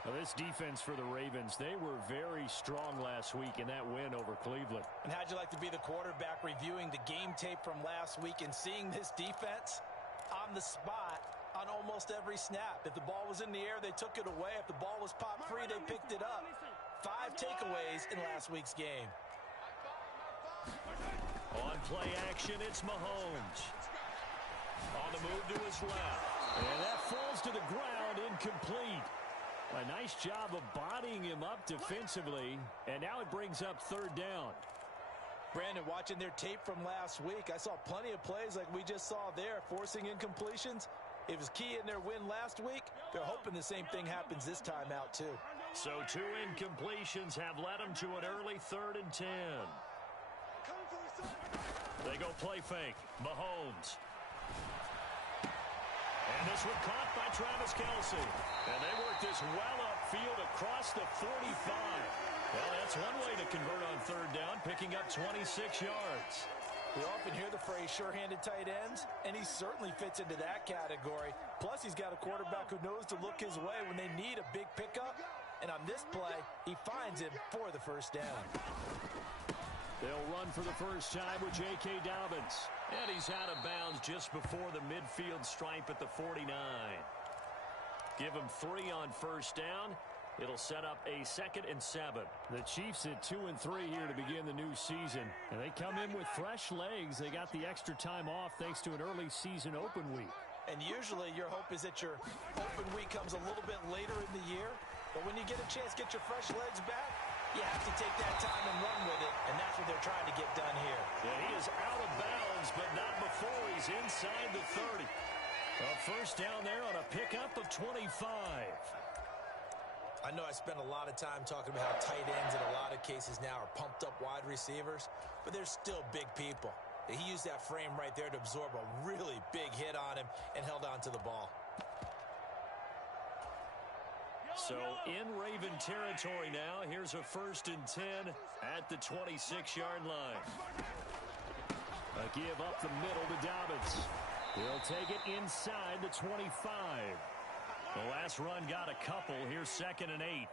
Now, this defense for the Ravens, they were very strong last week in that win over Cleveland. And how'd you like to be the quarterback reviewing the game tape from last week and seeing this defense on the spot on almost every snap? If the ball was in the air, they took it away. If the ball was popped free, they picked it up. 5 takeaways in last week's game. On play action, it's Mahomes. On the move to his left. And that falls to the ground, incomplete. A nice job of bodying him up defensively. And now it brings up third down. Brandon, watching their tape from last week, I saw plenty of plays like we just saw there, forcing incompletions. It was key in their win last week. They're hoping the same thing happens this time out, too. So 2 incompletions have led them to an early 3rd and 10. They go play fake. Mahomes. And this one caught by Travis Kelce. And they work this well upfield across the 45. Well, that's one way to convert on third down, picking up 26 yards. We often hear the phrase sure-handed tight ends, and he certainly fits into that category. Plus, he's got a quarterback who knows to look his way when they need a big pickup. And on this play, he finds him for the first down. They'll run for the first time with J.K. Dobbins. And he's out of bounds just before the midfield stripe at the 49. Give him 3 on first down. It'll set up a 2nd and 7. The Chiefs at 2 and 3 here to begin the new season. And they come in with fresh legs. They got the extra time off thanks to an early season open week. And usually your hope is that your open week comes a little bit later in the year. But when you get a chance to get your fresh legs back, you have to take that time and run with it, and that's what they're trying to get done here. Yeah, he is out of bounds, but not before he's inside the 30. A first down there on a pickup of 25. I know I spent a lot of time talking about how tight ends in a lot of cases now are pumped up wide receivers, but they're still big people. He used that frame right there to absorb a really big hit on him and held on to the ball. So in Raven territory now, here's a 1st and 10 at the 26-yard line. A give up the middle to Dobbins. He'll take it inside the 25. The last run got a couple. Here's 2nd and 8.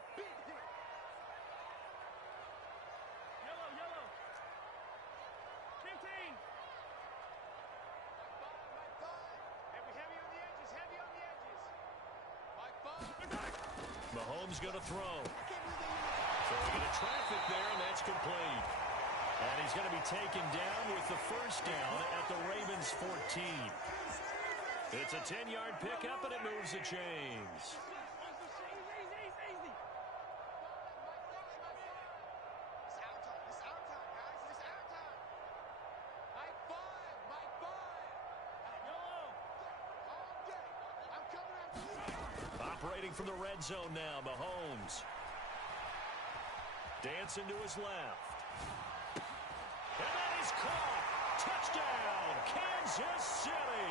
Mahomes going to throw. Throwing into traffic there, and that's complete. And he's going to be taken down with the first down at the Ravens' 14. It's a 10-yard pickup, and it moves the chains. Operating from the red zone now, Mahomes. Dancing to his left. And that is caught. Touchdown, Kansas City.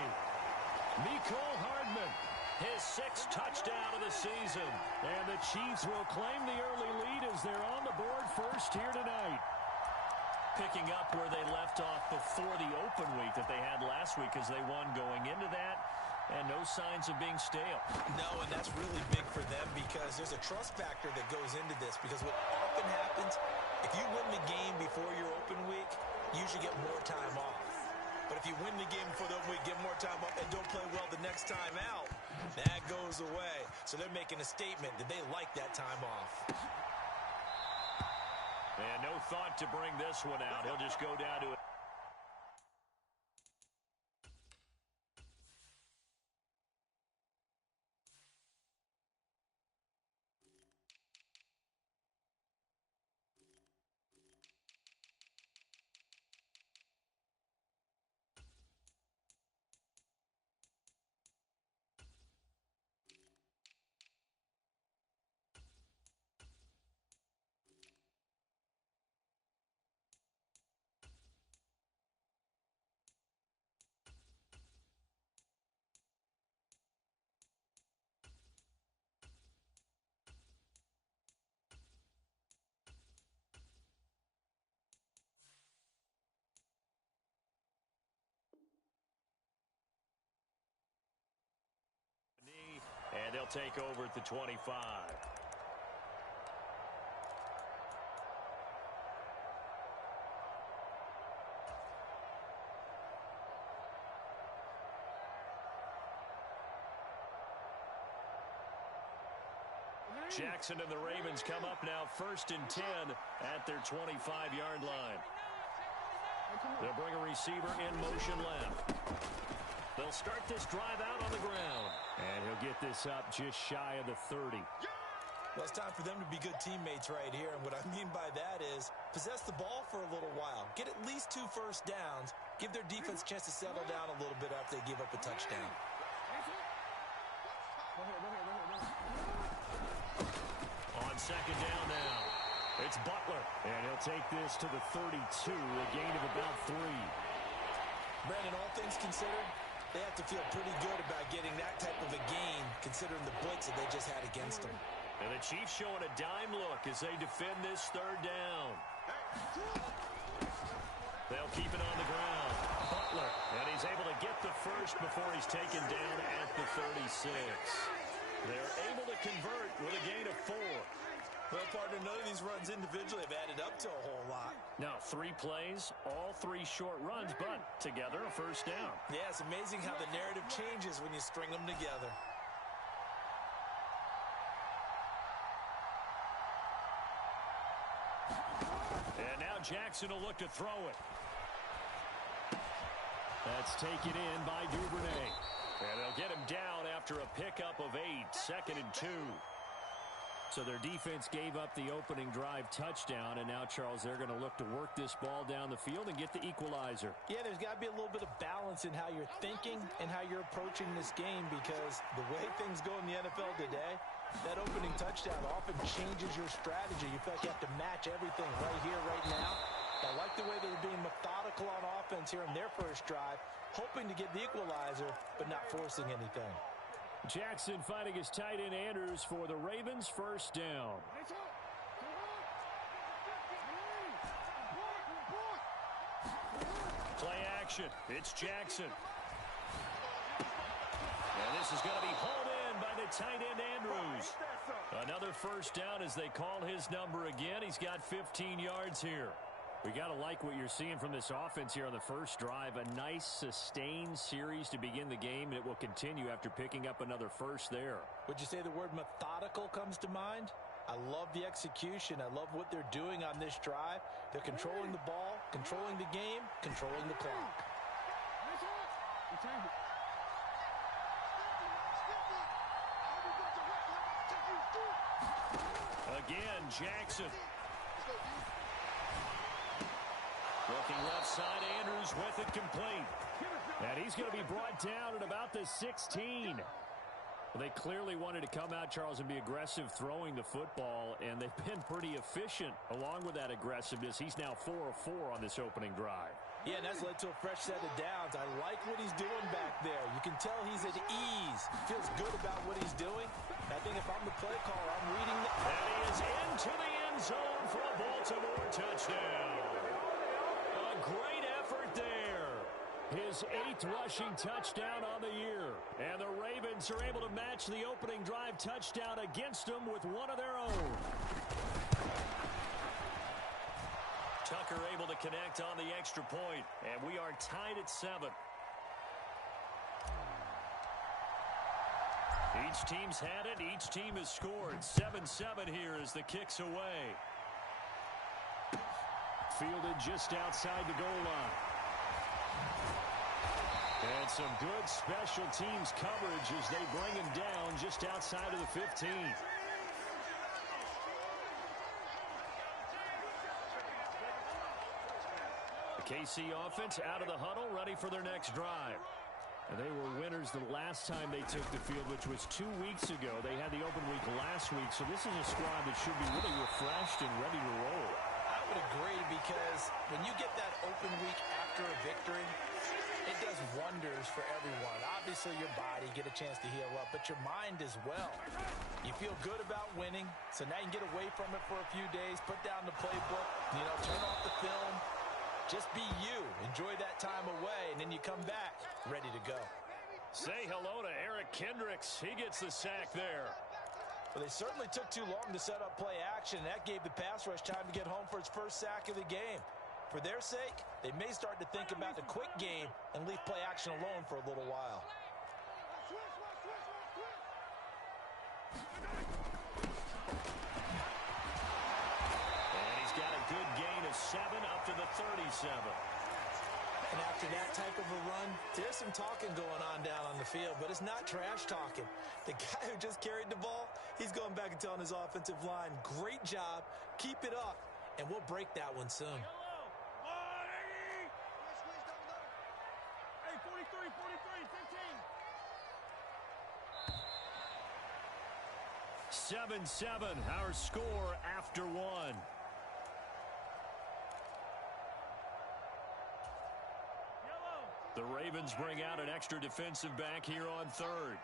Mecole Hardman His 6th touchdown of the season. And the Chiefs will claim the early lead as they're on the board first here tonight. Picking up where they left off before the open week that they had last week as they won going into that. And no signs of being stale. No, and that's really big for them because there's a trust factor that goes into this. Because what often happens, if you win the game before your open week, you usually get more time off. But if you win the game before the open week, get more time off, and don't play well the next time out, that goes away. So they're making a statement that they like that time off. And no thought to bring this one out. He'll just go down to it. And they'll take over at the 25. Jackson and the Ravens come up now 1st and 10 at their 25-yard line. They'll bring a receiver in motion left. They'll start this drive out on the ground. And he'll get this up just shy of the 30. Well, it's time for them to be good teammates right here. And what I mean by that is possess the ball for a little while. Get at least 2 first downs. Give their defense a chance to settle down a little bit after they give up a touchdown. On 2nd down now, it's Butler. And he'll take this to the 32, a gain of about 3. Brandon, all things considered, they have to feel pretty good about getting that type of a gain, considering the blitz that they just had against them. And the Chiefs showing a dime look as they defend this 3rd down. They'll keep it on the ground. Butler, and he's able to get the first before he's taken down at the 36. They're able to convert with a gain of 4. Well, partner, none of these runs individually have added up to a whole lot. Now, 3 plays, all 3 short runs, but together a first down. Yeah, it's amazing how the narrative changes when you string them together. And now Jackson will look to throw it. That's taken in by Duvernay. And they'll get him down after a pickup of 8, 2nd and 2. So their defense gave up the opening drive touchdown, and now, Charles, they're going to look to work this ball down the field and get the equalizer. Yeah, there's got to be a little bit of balance in how you're thinking and how you're approaching this game, because the way things go in the NFL today, that opening touchdown often changes your strategy. You feel like you have to match everything right here, right now. I like the way they're being methodical on offense here in their first drive, hoping to get the equalizer, but not forcing anything. Jackson fighting his tight end Andrews for the Ravens, first down. Play action. It's Jackson. And this is going to be hauled in by the tight end Andrews. Another first down as they call his number again. He's got 15 yards here. We got to like what you're seeing from this offense here on the first drive. A nice, sustained series to begin the game, and it will continue after picking up another first there. Would you say the word methodical comes to mind? I love the execution. I love what they're doing on this drive. They're controlling the ball, controlling the game, controlling the clock. Again, Jackson. Looking left side, Andrews with it complete. And he's going to be brought down at about the 16. Well, they clearly wanted to come out, Charles, and be aggressive throwing the football, and they've been pretty efficient along with that aggressiveness. He's now 4 of 4 on this opening drive. Yeah, and that's led to a fresh set of downs. I like what he's doing back there. You can tell he's at ease. Feels good about what he's doing. I think if I'm the play caller, I'm reading the... And he is into the end zone for a Baltimore touchdown. A great effort there. His 8th rushing touchdown on the year. And the Ravens are able to match the opening drive touchdown against them with one of their own. Tucker able to connect on the extra point, and we are tied at 7. Each team's had it. Each team has scored. 7-7 here as the kick's away. Fielded just outside the goal line. And some good special teams coverage as they bring him down just outside of the 15. KC offense out of the huddle, ready for their next drive. And they were winners the last time they took the field, which was 2 weeks ago. They had the open week last week, so this is a squad that should be really refreshed and ready to roll. I would agree, because when you get that open week after a victory, it does wonders for everyone. Obviously, your body, get a chance to heal up, but your mind as well. You feel good about winning, so now you can get away from it for a few days, put down the playbook, turn off the film. Just be you. Enjoy that time away, and then you come back ready to go. Say hello to Eric Kendricks. He gets the sack there. Well, they certainly took too long to set up play action, and that gave the pass rush time to get home for its first sack of the game. For their sake, they may start to think about the quick game and leave play action alone for a little while. Good gain of 7 up to the 37. And after that type of a run, there's some talking going on down on the field, but it's not trash talking. The guy who just carried the ball, he's going back and telling his offensive line, great job, keep it up, and we'll break that one soon. Hey, 43, 15. 7-7, our score after 1. The Ravens bring out an extra defensive back here on 3rd.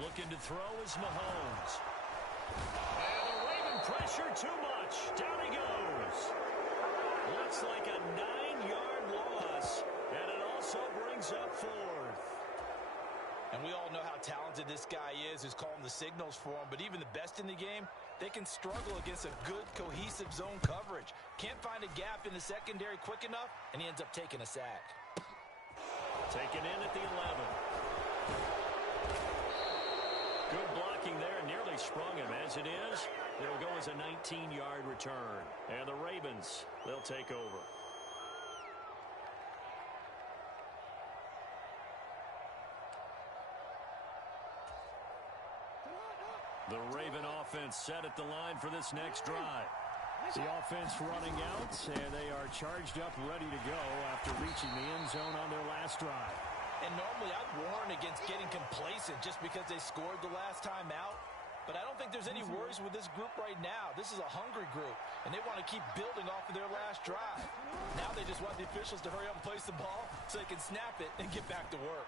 Looking to throw is Mahomes. And the Raven pressure too much. Down he goes. Looks like a 9-yard loss. And it also brings up 4th. And we all know how talented this guy is who's calling the signals for him. But even the best in the game, they can struggle against a good, cohesive zone coverage. Can't find a gap in the secondary quick enough, and he ends up taking a sack. Taken in at the 11. Good blocking there, nearly sprung him. As it is, it'll go as a 19-yard return. And the Ravens, they'll take over. The Raven offense set at the line for this next drive. The offense running out, and they are charged up, ready to go after reaching the end zone on their last drive. And normally I'd warn against getting complacent just because they scored the last time out. But I don't think there's any worries with this group right now. This is a hungry group, and they want to keep building off of their last drive. Now they just want the officials to hurry up and place the ball so they can snap it and get back to work.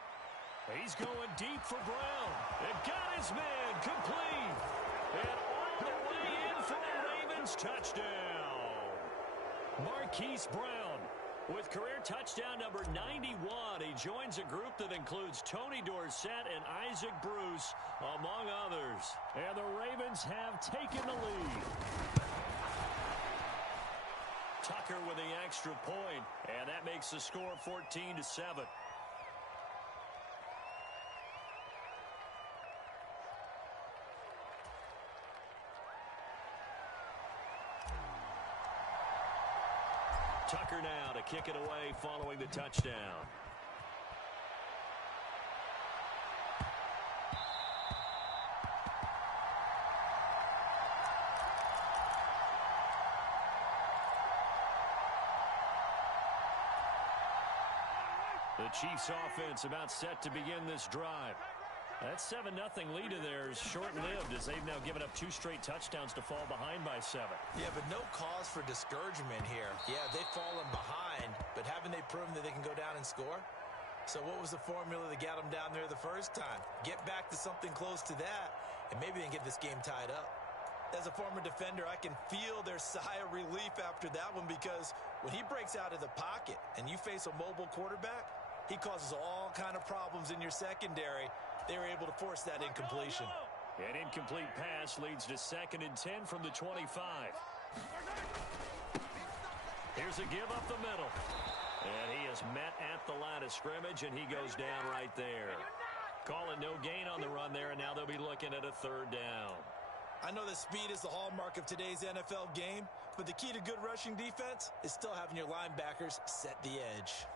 He's going deep for Brown. And got his man complete. And all the way in for the Ravens touchdown. Marquise Brown with career touchdown number 91. He joins a group that includes Tony Dorsett and Isaac Bruce, among others. And the Ravens have taken the lead. Tucker with the extra point, and that makes the score 14-7. Tucker now to kick it away following the touchdown. The Chiefs offense about set to begin this drive. That 7-0 lead of theirs short-lived as they've now given up 2 straight touchdowns to fall behind by 7. Yeah, but no cause for discouragement here. Yeah, they've fallen behind, but haven't they proven that they can go down and score? So what was the formula that got them down there the first time? Get back to something close to that, and maybe they can get this game tied up. As a former defender, I can feel their sigh of relief after that one, because when he breaks out of the pocket and you face a mobile quarterback, he causes all kind of problems in your secondary. They were able to force that incompletion. An incomplete pass leads to 2nd and 10 from the 25. Here's a give up the middle. And he is met at the line of scrimmage, and he goes down right there. Call it no gain on the run there, and now they'll be looking at a 3rd down. I know that speed is the hallmark of today's NFL game, but the key to good rushing defense is still having your linebackers set the edge.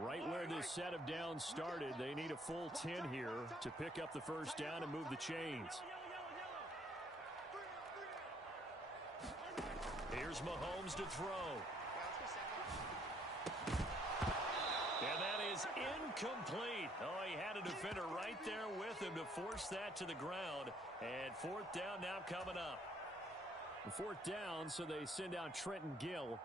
Right where this set of downs started, they need a full 10 here to pick up the 1st down and move the chains. Here's Mahomes to throw. And that is incomplete. Oh, he had a defender right there with him to force that to the ground. And 4th down now coming up. 4th down, so they send out Trenton Gill.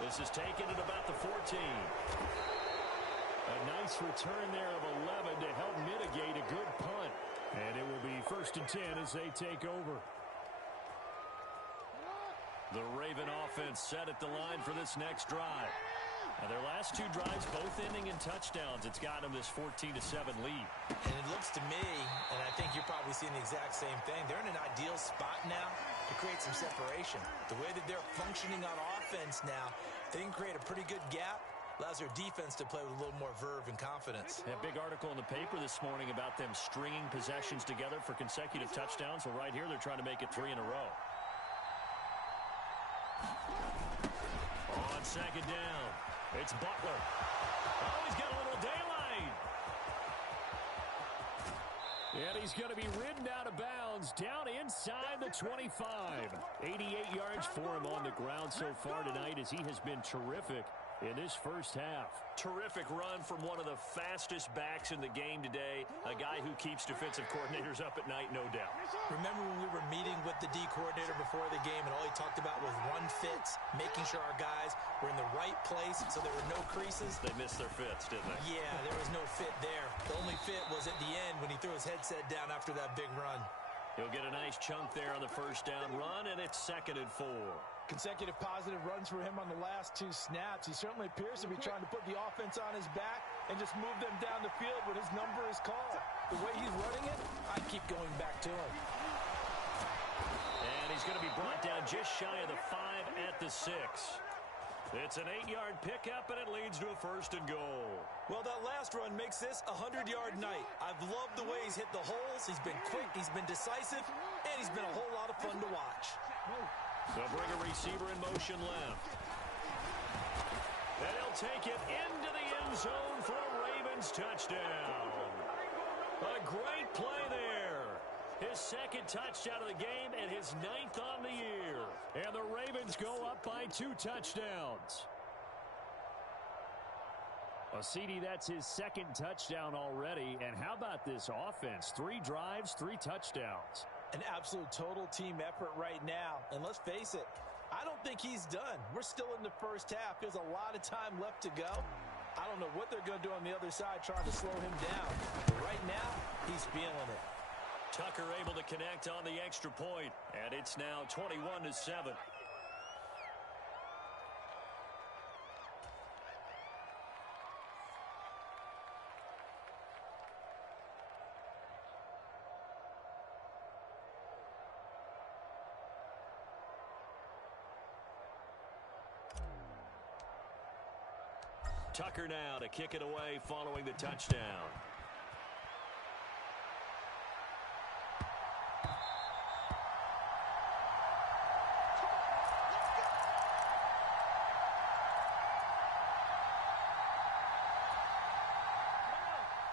This is taken at about the 14. A nice return there of 11 to help mitigate a good punt. And it will be 1st and 10 as they take over. The Raven offense set at the line for this next drive. And their last 2 drives both ending in touchdowns. It's got them this 14-7 lead. And it looks to me, and I think you're probably seeing the exact same thing, they're in an ideal spot now to create some separation. The way that they're functioning on offense now, they can create a pretty good gap. Allows their defense to play with a little more verve and confidence. A big article in the paper this morning about them stringing possessions together for consecutive touchdowns. Well, right here, they're trying to make it 3 in a row. On 2nd down, it's Butler. Oh, he's got a little daylight. And he's going to be ridden out of bounds down inside the 25. 88 yards for him on the ground so far tonight, as he has been terrific in this 1st half. Terrific run from one of the fastest backs in the game today. A guy who keeps defensive coordinators up at night, no doubt. Remember when we were meeting with the D coordinator before the game, and all he talked about was run fits, making sure our guys were in the right place so there were no creases? They missed their fits, didn't they? Yeah, there was no fit there. The only fit was at the end when he threw his headset down after that big run. He'll get a nice chunk there on the 1st down run, and it's 2nd and 4. Consecutive positive runs for him on the last 2 snaps. He certainly appears to be trying to put the offense on his back and just move them down the field when his number is called. The way he's running it, I'd keep going back to him. And he's going to be brought down just shy of the 5 at the 6. It's an 8-yard pickup, and it leads to a 1st and goal. Well, that last run makes this a 100-yard night. I've loved the way he's hit the holes. He's been quick, he's been decisive, and he's been a whole lot of fun to watch. They'll bring a receiver in motion left. And he'll take it into the end zone for a Ravens touchdown. A great play there. His 2nd touchdown of the game and his 9th on the year. And the Ravens go up by 2 touchdowns. Well, CD, that's his 2nd touchdown already. And how about this offense? 3 drives, 3 touchdowns. An absolute total team effort right now. And let's face it, I don't think he's done. We're still in the 1st half. There's a lot of time left to go. I don't know what they're going to do on the other side trying to slow him down. But right now, he's feeling it. Tucker able to connect on the extra point, and it's now 21-7. Tucker now to kick it away following the touchdown.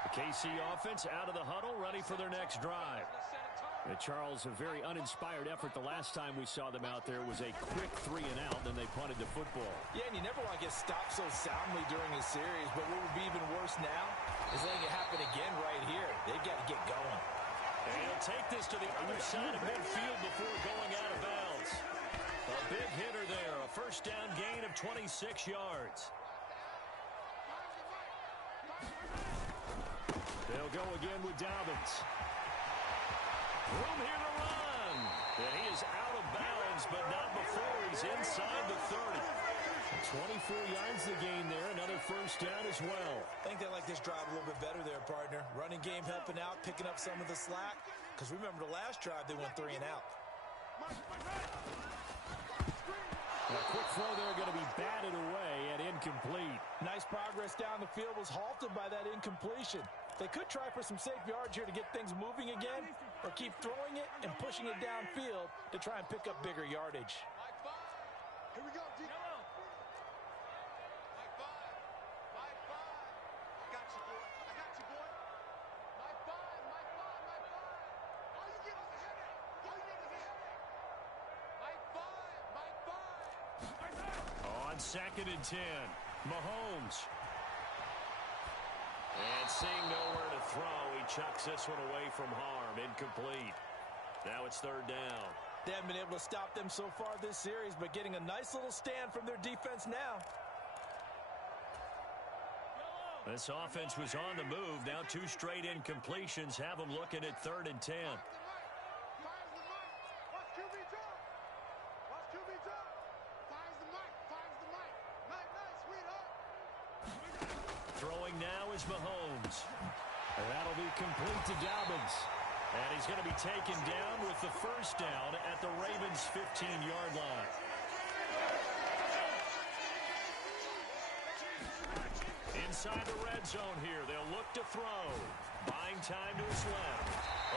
The KC offense out of the huddle, ready for their next drive. Charles, a very uninspired effort the last time we saw them out there was a quick 3 and out, then they punted the football. Yeah, and you never want to get stopped so soundly during a series, but what would be even worse now is letting it happen again right here. They've got to get going. And he'll take this to the other side of midfield before going out of bounds. A big hitter there, a first down gain of 26 yards. They'll go again with Dobbins. Room here to run. And he is out of bounds, but not before he's inside the 30. 24 yards to gain there. Another first down as well. I think they like this drive a little bit better there, partner. Running game helping out, picking up some of the slack. Because remember the last drive, they went 3 and out. A quick throw there going to be batted away and incomplete. Nice progress down the field was halted by that incompletion. They could try for some safe yards here to get things moving again, or keep throwing it and pushing it downfield to try and pick up bigger yardage. Here we go, D. Mike 5. Mike 5. I got you, boy. I got you, boy. Mike 5. Mike 5. Mike 5. All you get is a headache. All you get is a headache. Mike 5. Mike 5. On 2nd and 10, Mahomes. And seeing nowhere to throw, he chucks this one away from harm. Incomplete. Now it's 3rd down. They haven't been able to stop them so far this series, but getting a nice little stand from their defense now. This offense was on the move. Now 2 straight incompletions have them looking at 3rd and 10. Fires the mic. Watch QB drop. Watch QB drop. Fires the mic. Fires the mic. Night, night, sweetheart. Throwing now is Mahomes. And that'll be complete to Dobbins. And he's going to be taken down with the first down at the Ravens' 15-yard line. Inside the red zone here. They'll look to throw. Buying time to his left.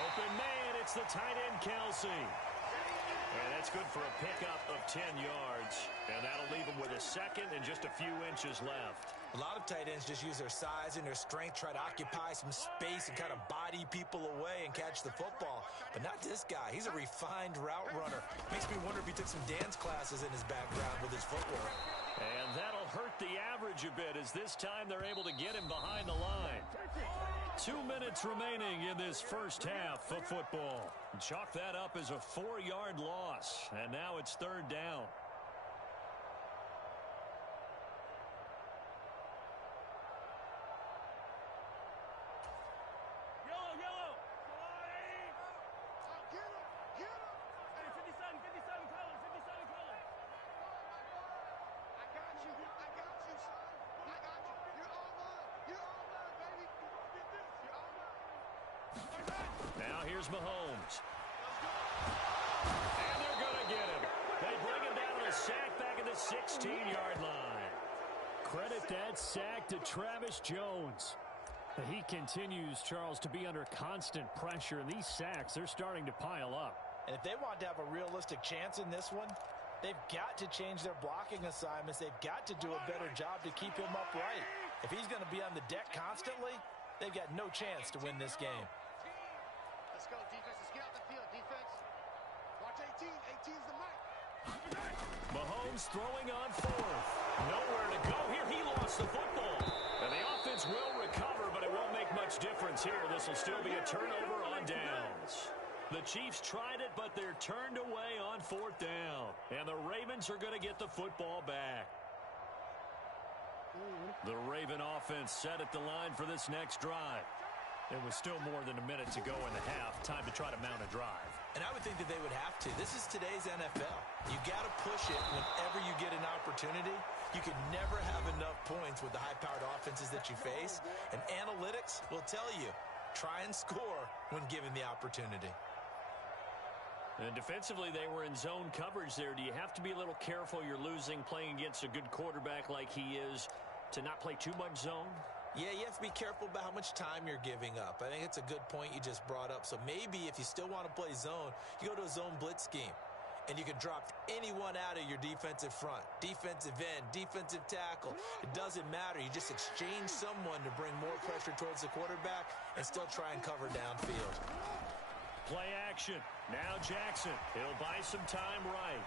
Open man. It's the tight end, Kelsey. And that's good for a pickup of 10 yards. And that'll leave him with a second and just a few inches left. A lot of tight ends just use their size and their strength, try to occupy some space and kind of body people away and catch the football. But not this guy. He's a refined route runner. Makes me wonder if he took some dance classes in his background with his footwork. And that'll hurt the average a bit as this time they're able to get him behind the line. 2 minutes remaining in this first half of football. Chalk that up as a 4-yard loss. And now it's 3rd down. Now here's Mahomes. And they're going to get him. They bring him down to the sack back at the 16-yard line. Credit that sack to Travis Jones. He continues, Charles, to be under constant pressure, and these sacks, they're starting to pile up. And if they want to have a realistic chance in this one, they've got to change their blocking assignments. They've got to do a better job to keep him upright. If he's going to be on the deck constantly, they've got no chance to win this game. Let's go, defense. Let's get out the field, defense. Watch 18. 18's the mic. Mahomes throwing on 4th. Nowhere to go here. He lost the football. And the offense will recover, but it won't make much difference here. This will still be a turnover on downs. The Chiefs tried it, but they're turned away on 4th down. And the Ravens are going to get the football back. The Raven offense set at the line for this next drive. There was still more than a minute to go in the half. Time to try to mount a drive. And I would think that they would have to. This is today's NFL. You got to push it whenever you get an opportunity. You can never have enough points with the high-powered offenses that you face. And analytics will tell you, try and score when given the opportunity. And defensively, they were in zone coverage there. Do you have to be a little careful you're losing playing against a good quarterback like he is to not play too much zone? Yeah, you have to be careful about how much time you're giving up. I think it's a good point you just brought up. So maybe if you still want to play zone, you go to a zone blitz scheme. And you can drop anyone out of your defensive front. Defensive end, defensive tackle. It doesn't matter. You just exchange someone to bring more pressure towards the quarterback and still try and cover downfield. Play action. Now Jackson. He'll buy some time right.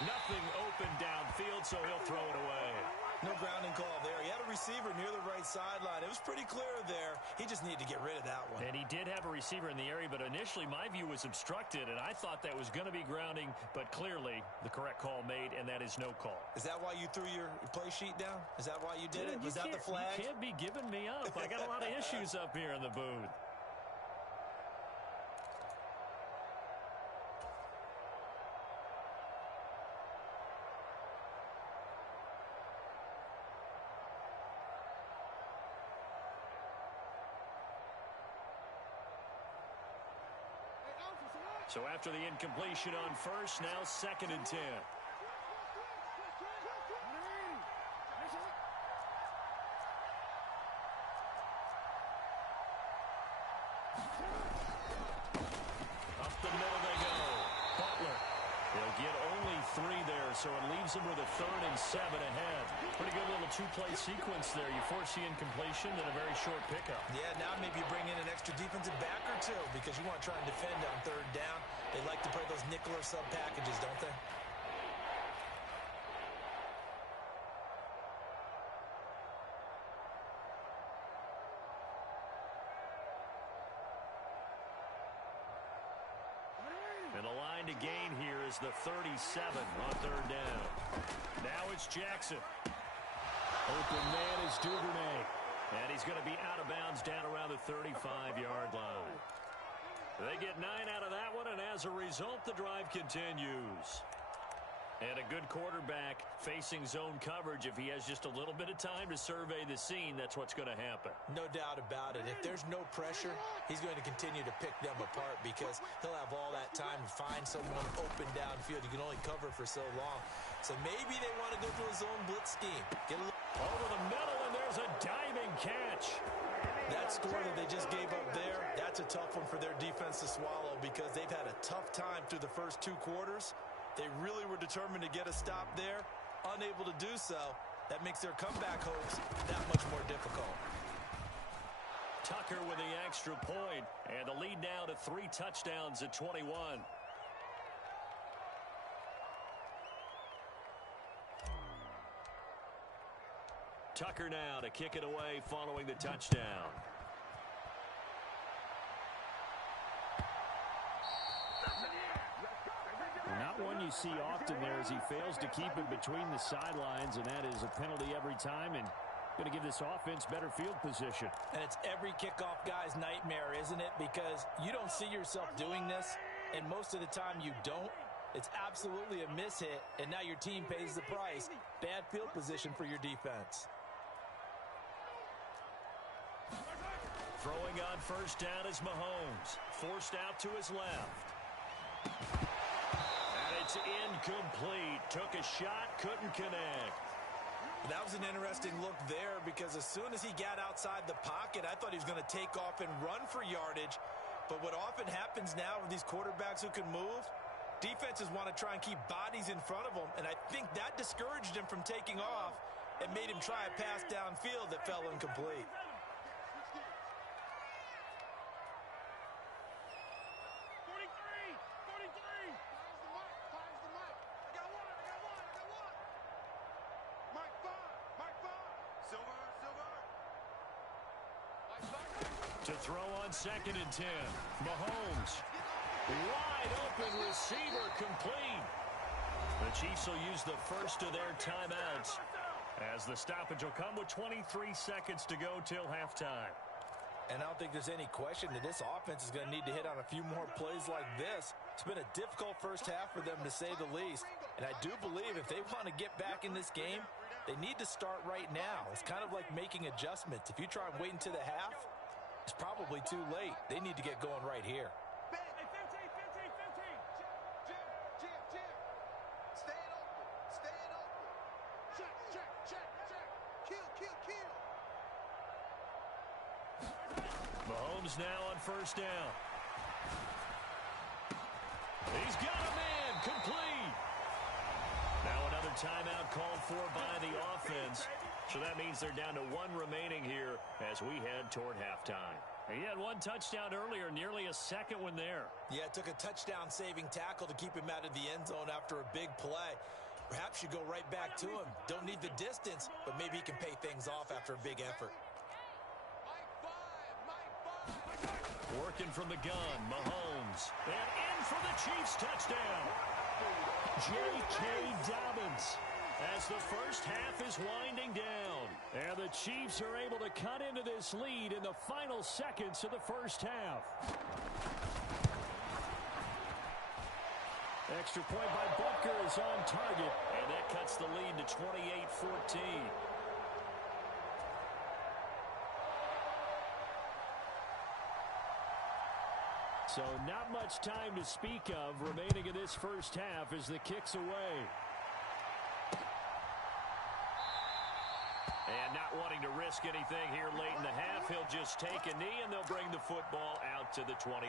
Nothing open downfield, so he'll throw it away. No grounding call there. He had a receiver near the right sideline. It was pretty clear there. He just needed to get rid of that one. And he did have a receiver in the area, but initially my view was obstructed, and I thought that was going to be grounding, but clearly the correct call made, and that is no call. Is that why you threw your play sheet down? Is that why you did it? Was that the flag? You can't be giving me up. I got a lot of issues up here in the booth. So after the incompletion on first, now 2nd and 10. Up the middle they go. Butler. He'll get only 3 there, so it leaves him with a 3rd and 7 ahead. Pretty good little 2-play sequence there. You force the incompletion, then a very short pickup. Yeah, now maybe you bring in an extra defensive back or 2 because you want to try and defend on 3rd down. They like to play those nickel or sub packages, don't they? And the line to gain here is the 37 on 3rd down. Now it's Jackson. Open man is Duvernay. And he's going to be out of bounds down around the 35-yard line. They get 9 out of that one, and as a result, the drive continues. And a good quarterback facing zone coverage. If he has just a little bit of time to survey the scene, that's what's going to happen. No doubt about it. If there's no pressure, he's going to continue to pick them apart because he'll have all that time to find someone open downfield. You can only cover for so long. So maybe they want to go to a zone blitz scheme. Get a little over the middle, and there's a diving catch. That score that they just gave up there, that's a tough one for their defense to swallow because they've had a tough time through the first 2 quarters. They really were determined to get a stop there, unable to do so. That makes their comeback hopes that much more difficult. Tucker with the extra point, and the lead now to 3 touchdowns at 21. Tucker now to kick it away following the touchdown. Not one you see often there as he fails to keep it between the sidelines, and that is a penalty every time, and going to give this offense better field position. And it's every kickoff guy's nightmare, isn't it? Because you don't see yourself doing this, and most of the time you don't. It's absolutely a mishit, and now your team pays the price. Bad field position for your defense. Throwing on first down is Mahomes. Forced out to his left. And it's incomplete. Took a shot, couldn't connect. That was an interesting look there because as soon as he got outside the pocket, I thought he was going to take off and run for yardage. But what often happens now with these quarterbacks who can move, defenses want to try and keep bodies in front of them, and I think that discouraged him from taking off and made him try a pass downfield that fell incomplete. To throw on 2nd and 10. Mahomes. Wide open receiver complete. The Chiefs will use the first of their timeouts as the stoppage will come with 23 seconds to go till halftime. And I don't think there's any question that this offense is going to need to hit on a few more plays like this. It's been a difficult first half for them, to say the least. And I do believe if they want to get back in this game, they need to start right now. It's kind of like making adjustments. If you try and wait until the half, it's probably too late. They need to get going right here. Mahomes now on first down. He's got a man complete. Now another timeout called for by the offense. So that means they're down to 1 remaining here as we head toward halftime. He had one touchdown earlier, nearly a second one there. Yeah, it took a touchdown-saving tackle to keep him out of the end zone after a big play. Perhaps you go right back to him. Don't need the distance, but maybe he can pay things off after a big effort. Working from the gun, Mahomes. And in for the Chiefs touchdown. J.K. Dobbins. As the first half is winding down. And the Chiefs are able to cut into this lead in the final seconds of the first half. Extra point by Butker is on target. And that cuts the lead to 28-14. So not much time to speak of remaining in this first half as the kick's away. And not wanting to risk anything here late in the half, he'll just take a knee and they'll bring the football out to the 25.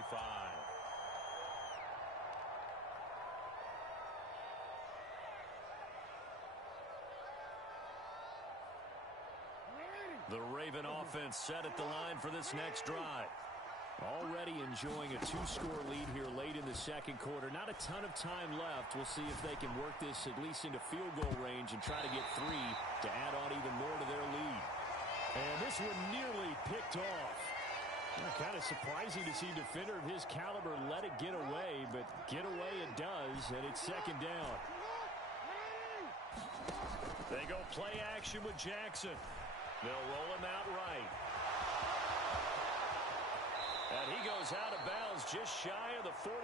The Raven offense set at the line for this next drive. Already enjoying a two-score lead here late in the second quarter. Not a ton of time left. We'll see if they can work this at least into field goal range and try to get 3 to add on even more to their lead. And this one nearly picked off. Kind of surprising to see a defender of his caliber let it get away, but get away it does, and it's second down. They go play action with Jackson. They'll roll him out right. And he goes out of bounds just shy of the 45.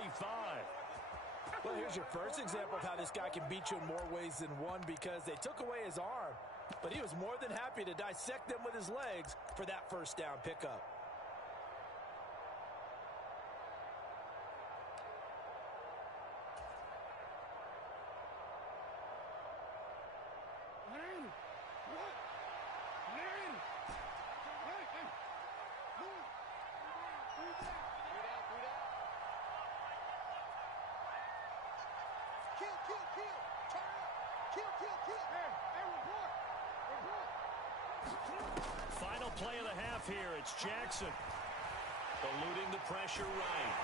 Well, here's your first example of how this guy can beat you in more ways than one, because they took away his arm, but he was more than happy to dissect them with his legs for that first down pickup. Final play of the half here. It's Jackson eluding the pressure right.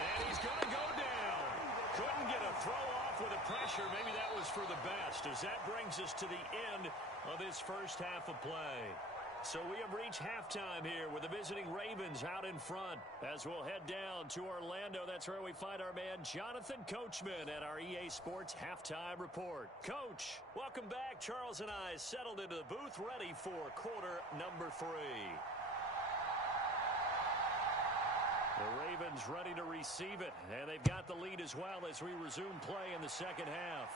And he's going to go down. Couldn't get a throw off with the pressure. Maybe that was for the best, as that brings us to the end of this first half of play. So we have reached halftime here with the visiting Ravens out in front. As we'll head down to Orlando, that's where we find our man Jonathan Coachman at our EA Sports Halftime Report. Coach, welcome back. Charles and I settled into the booth ready for quarter number 3. The Ravens ready to receive it, and they've got the lead as well as we resume play in the second half.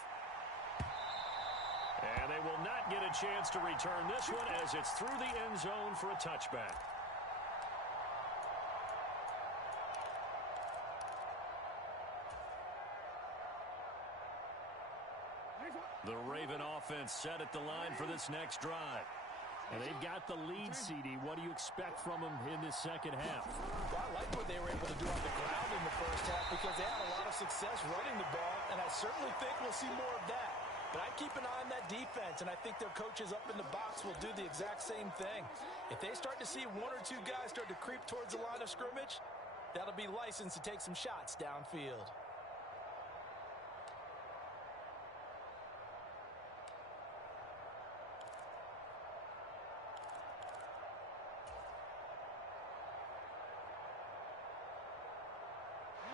And they will not get a chance to return this one as it's through the end zone for a touchback. The Raven offense set at the line for this next drive. And they've got the lead, CD. What do you expect from them in this second half? Well, I like what they were able to do on the ground in the first half, because they had a lot of success running the ball, and I certainly think we'll see more of that. But I'd keep an eye on that defense, and I think their coaches up in the box will do the exact same thing. If they start to see 1 or 2 guys start to creep towards the line of scrimmage, that'll be license to take some shots downfield.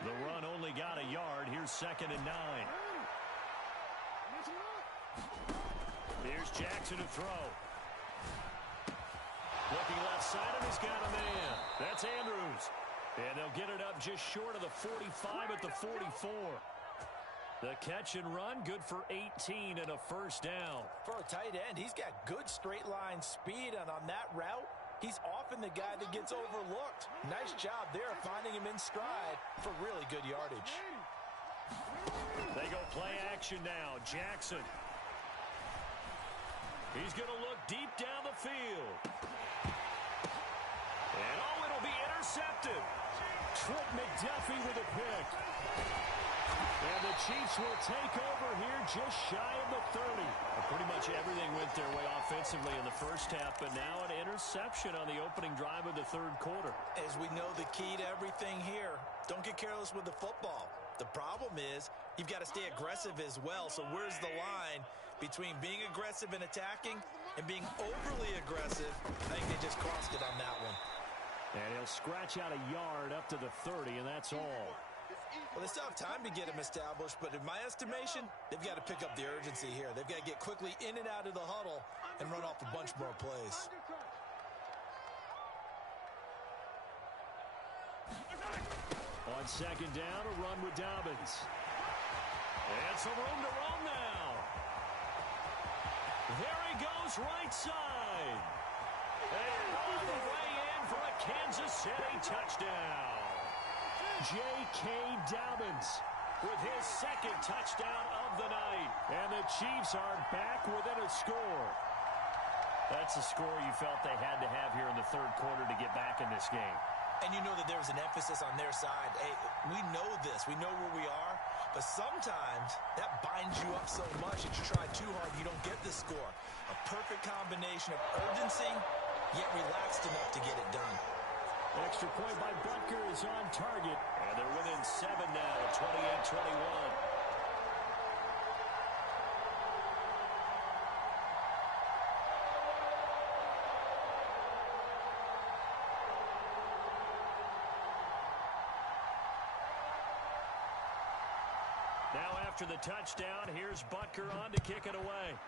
The run only got a yard. Here's 2nd and 9. Here's Jackson to throw. Looking left side, and he's got a man. That's Andrews. And they'll get it up just short of the 45 at the 44. The catch and run, good for 18 and a first down. For a tight end, he's got good straight line speed, and on that route, he's often the guy that gets overlooked. Nice job there finding him in stride for really good yardage. They go play action now. Jackson. He's going to look deep down the field. And it'll be intercepted. Trent McDuffie with a pick. And the Chiefs Chiefs will take over here just shy of the 30. Well, pretty much everything went their way offensively in the first half, but now an interception on the opening drive of the third quarter. As we know, the key to everything here, don't get careless with the football. The problem is you've got to stay aggressive as well. So where's the line between being aggressive and attacking and being overly aggressive? I think they just crossed it on that one. And he'll scratch out a yard up to the 30, and that's all. Well, they still have time to get him established, but in my estimation, they've got to pick up the urgency here. They've got to get quickly in and out of the huddle and run off a bunch more plays. On second down, a run with Dobbins. And some room to roam now. There he goes, right side. And all the way in for a Kansas City touchdown. J.K. Dobbins with his second touchdown of the night. And the Chiefs are back within a score. That's the score you felt they had to have here in the third quarter to get back in this game. And you know that there's an emphasis on their side. Hey, we know this. We know where we are. But sometimes that binds you up so much that you try too hard, you don't get the score. A perfect combination of urgency, yet relaxed enough to get it done. Extra point by Butker is on target. And they're within 7 now, 28-21. Now after the touchdown, here's Butker on to kick it away.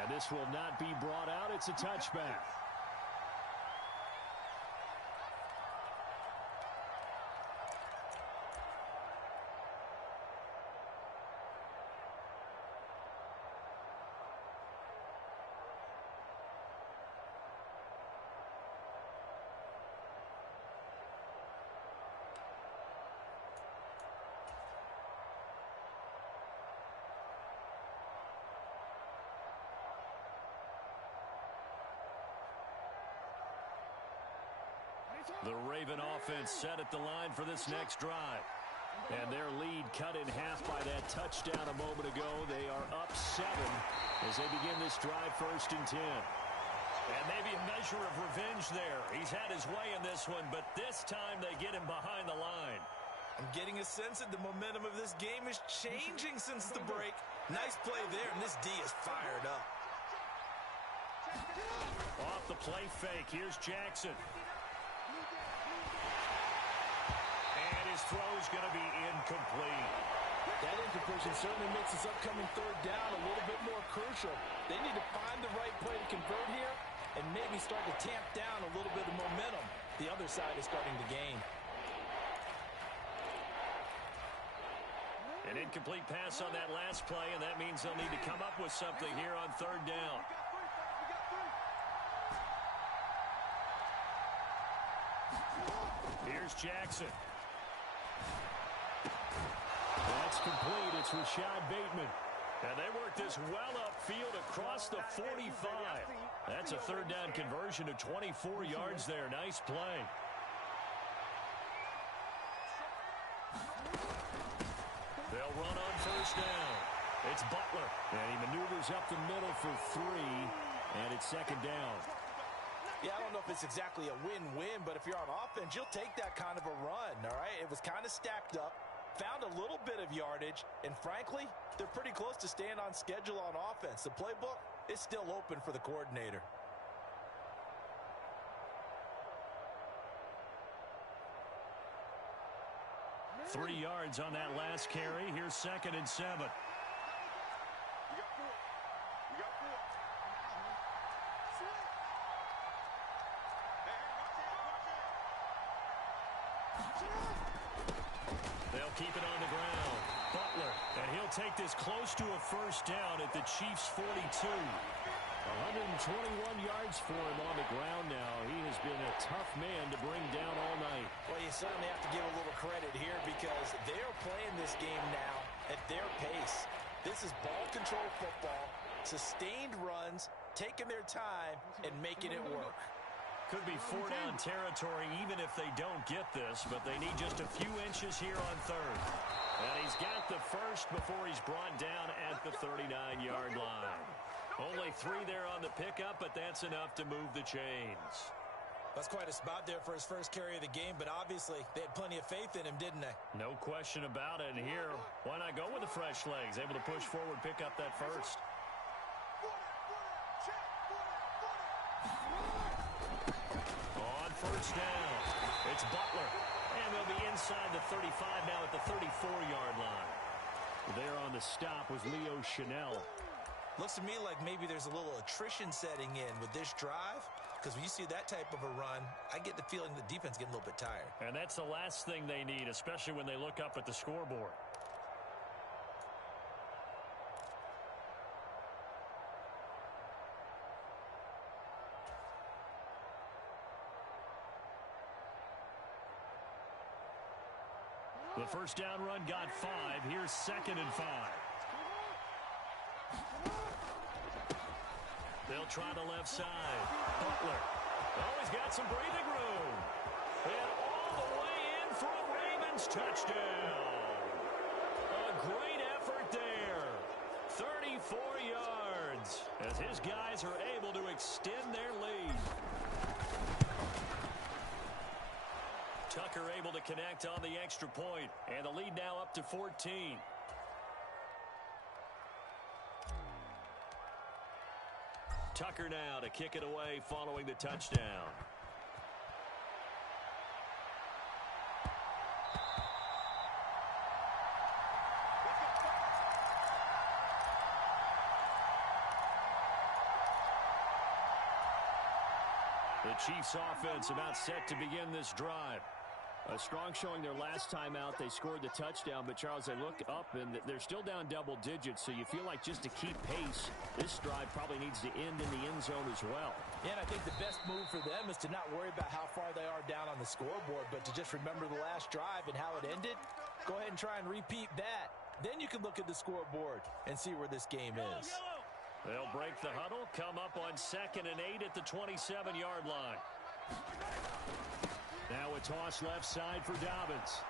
And this will not be brought out. It's a touchback. The Raven offense set at the line for this next drive. And their lead cut in half by that touchdown a moment ago. They are up 7 as they begin this drive 1st and 10. And maybe a measure of revenge there. He's had his way in this one, but this time they get him behind the line. I'm getting a sense that the momentum of this game is changing since the break. Nice play there, and this D is fired up. Off the play fake, here's Jackson. And his throw's going to be incomplete. That incompletion certainly makes this upcoming third down a little bit more crucial. They need to find the right play to convert here and maybe start to tamp down a little bit of momentum. The other side is starting to gain. An incomplete pass on that last play, and that means they'll need to come up with something here on third down. Here's Jackson. That's complete. It's Rashad Bateman. And they work this well upfield across the 45. That's a third down conversion of 24 yards there. Nice play. They'll run on first down. It's Butler. And he maneuvers up the middle for 3. And it's second down. Yeah, I don't know if it's exactly a win-win, but if you're on offense, you'll take that kind of a run, all right? It was kind of stacked up, found a little bit of yardage, and frankly, they're pretty close to staying on schedule on offense. The playbook is still open for the coordinator. Three yards on that last carry. Here's second and 7. They'll keep it on the ground. Butler, and he'll take this close to a first down at the Chiefs' 42. 121 yards for him on the ground now. He has been a tough man to bring down all night. Well, you certainly have to give a little credit here because they're playing this game now at their pace. This is ball control football, sustained runs, taking their time, and making it work. Could be four-down territory even if they don't get this, but they need just a few inches here on third. And he's got the first before he's brought down at the 39-yard line. Only 3 there on the pickup, but that's enough to move the chains. That's quite a spot there for his first carry of the game, but obviously they had plenty of faith in him, didn't they? No question about it. And here, why not go with the fresh legs? Able to push forward, pick up that first. On first down, it's Butler. And they'll be inside the 35 now at the 34-yard line. There on the stop was Leo Chanel. Looks to me like maybe there's a little attrition setting in with this drive, because when you see that type of a run, I get the feeling the defense getting a little bit tired. And that's the last thing they need, especially when they look up at the scoreboard. The first down run got 5. Here's 2nd and 5. They'll try the left side. Butler. Oh, he's got some breathing room. And all the way in for a Ravens touchdown. A great effort there. 34 yards as his guys are able to extend their lead. Tucker able to connect on the extra point, and the lead now up to 14. Tucker now to kick it away following the touchdown. The Chiefs offense about set to begin this drive. A strong showing their last time out. They scored the touchdown, but Charles, they look up and they're still down double digits, so you feel like just to keep pace, this drive probably needs to end in the end zone as well. Yeah, and I think the best move for them is to not worry about how far they are down on the scoreboard, but to just remember the last drive and how it ended. Go ahead and try and repeat that. Then you can look at the scoreboard and see where this game is. They'll break the huddle, come up on 2nd and 8 at the 27-yard line. Now a toss left side for Dobbins.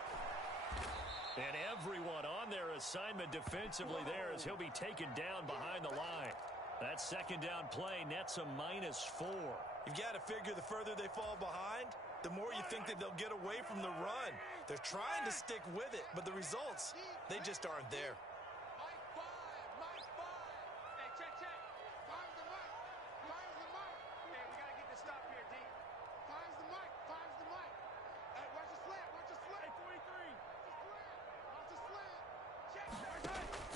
And everyone on their assignment defensively there as he'll be taken down behind the line. That second down play nets a -4. You've got to figure the further they fall behind, the more you think that they'll get away from the run. They're trying to stick with it, but the results, they just aren't there.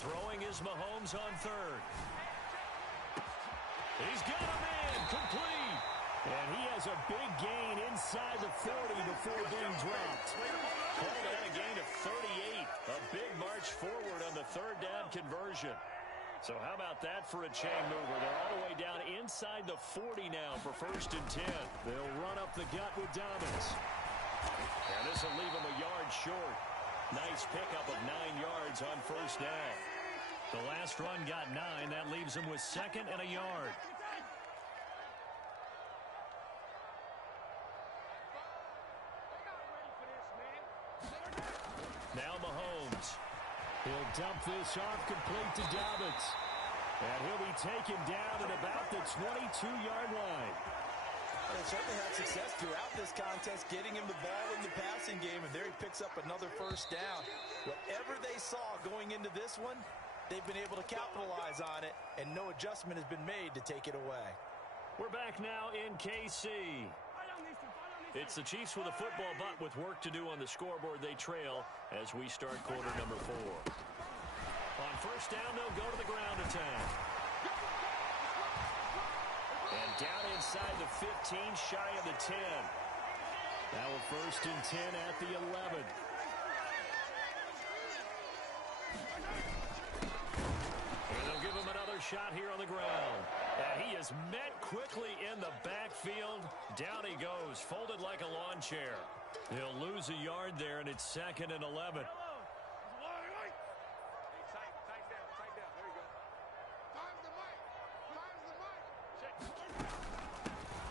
Throwing is Mahomes on 3rd. He's got a man complete. And he has a big gain inside the 40 before being dropped. Call that a gain of 38. A big march forward on the 3rd down conversion. So how about that for a chain mover? They're all the way down inside the 40 now for 1st and 10. They'll run up the gut with Dobbins. And this will leave him a yard short. Nice pickup of 9 yards on 1st down. The last run got 9. That leaves him with 2nd and a yard. Now Mahomes. He'll dump this off complete to Dobbins. And he'll be taken down at about the 22-yard line. They certainly had success throughout this contest, getting him the ball in the passing game, and there he picks up another 1st down. Whatever they saw going into this one, they've been able to capitalize on it, and no adjustment has been made to take it away. We're back now in KC. It's the Chiefs with a football, but with work to do on the scoreboard, they trail as we start quarter number 4. On 1st down, they'll go to the ground attack. And down inside the 15, shy of the 10. Now a 1st and 10 at the 11. And they'll give him another shot here on the ground. And he is met quickly in the backfield. Down he goes, folded like a lawn chair. He'll lose a yard there, and it's 2nd and 11.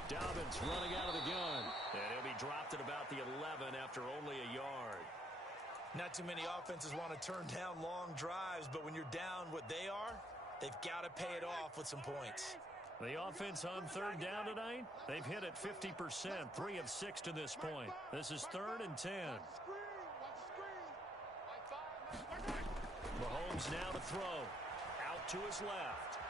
Dobbins running out of the stopped at about the 11 after only a yard. Not too many offenses want to turn down long drives, but when you're down what they are, they've got to pay it off with some points. The offense on third down tonight, they've hit it 50%, 3 of 6 to this point. This is 3rd and 10. Mahomes now to throw. Out to his left.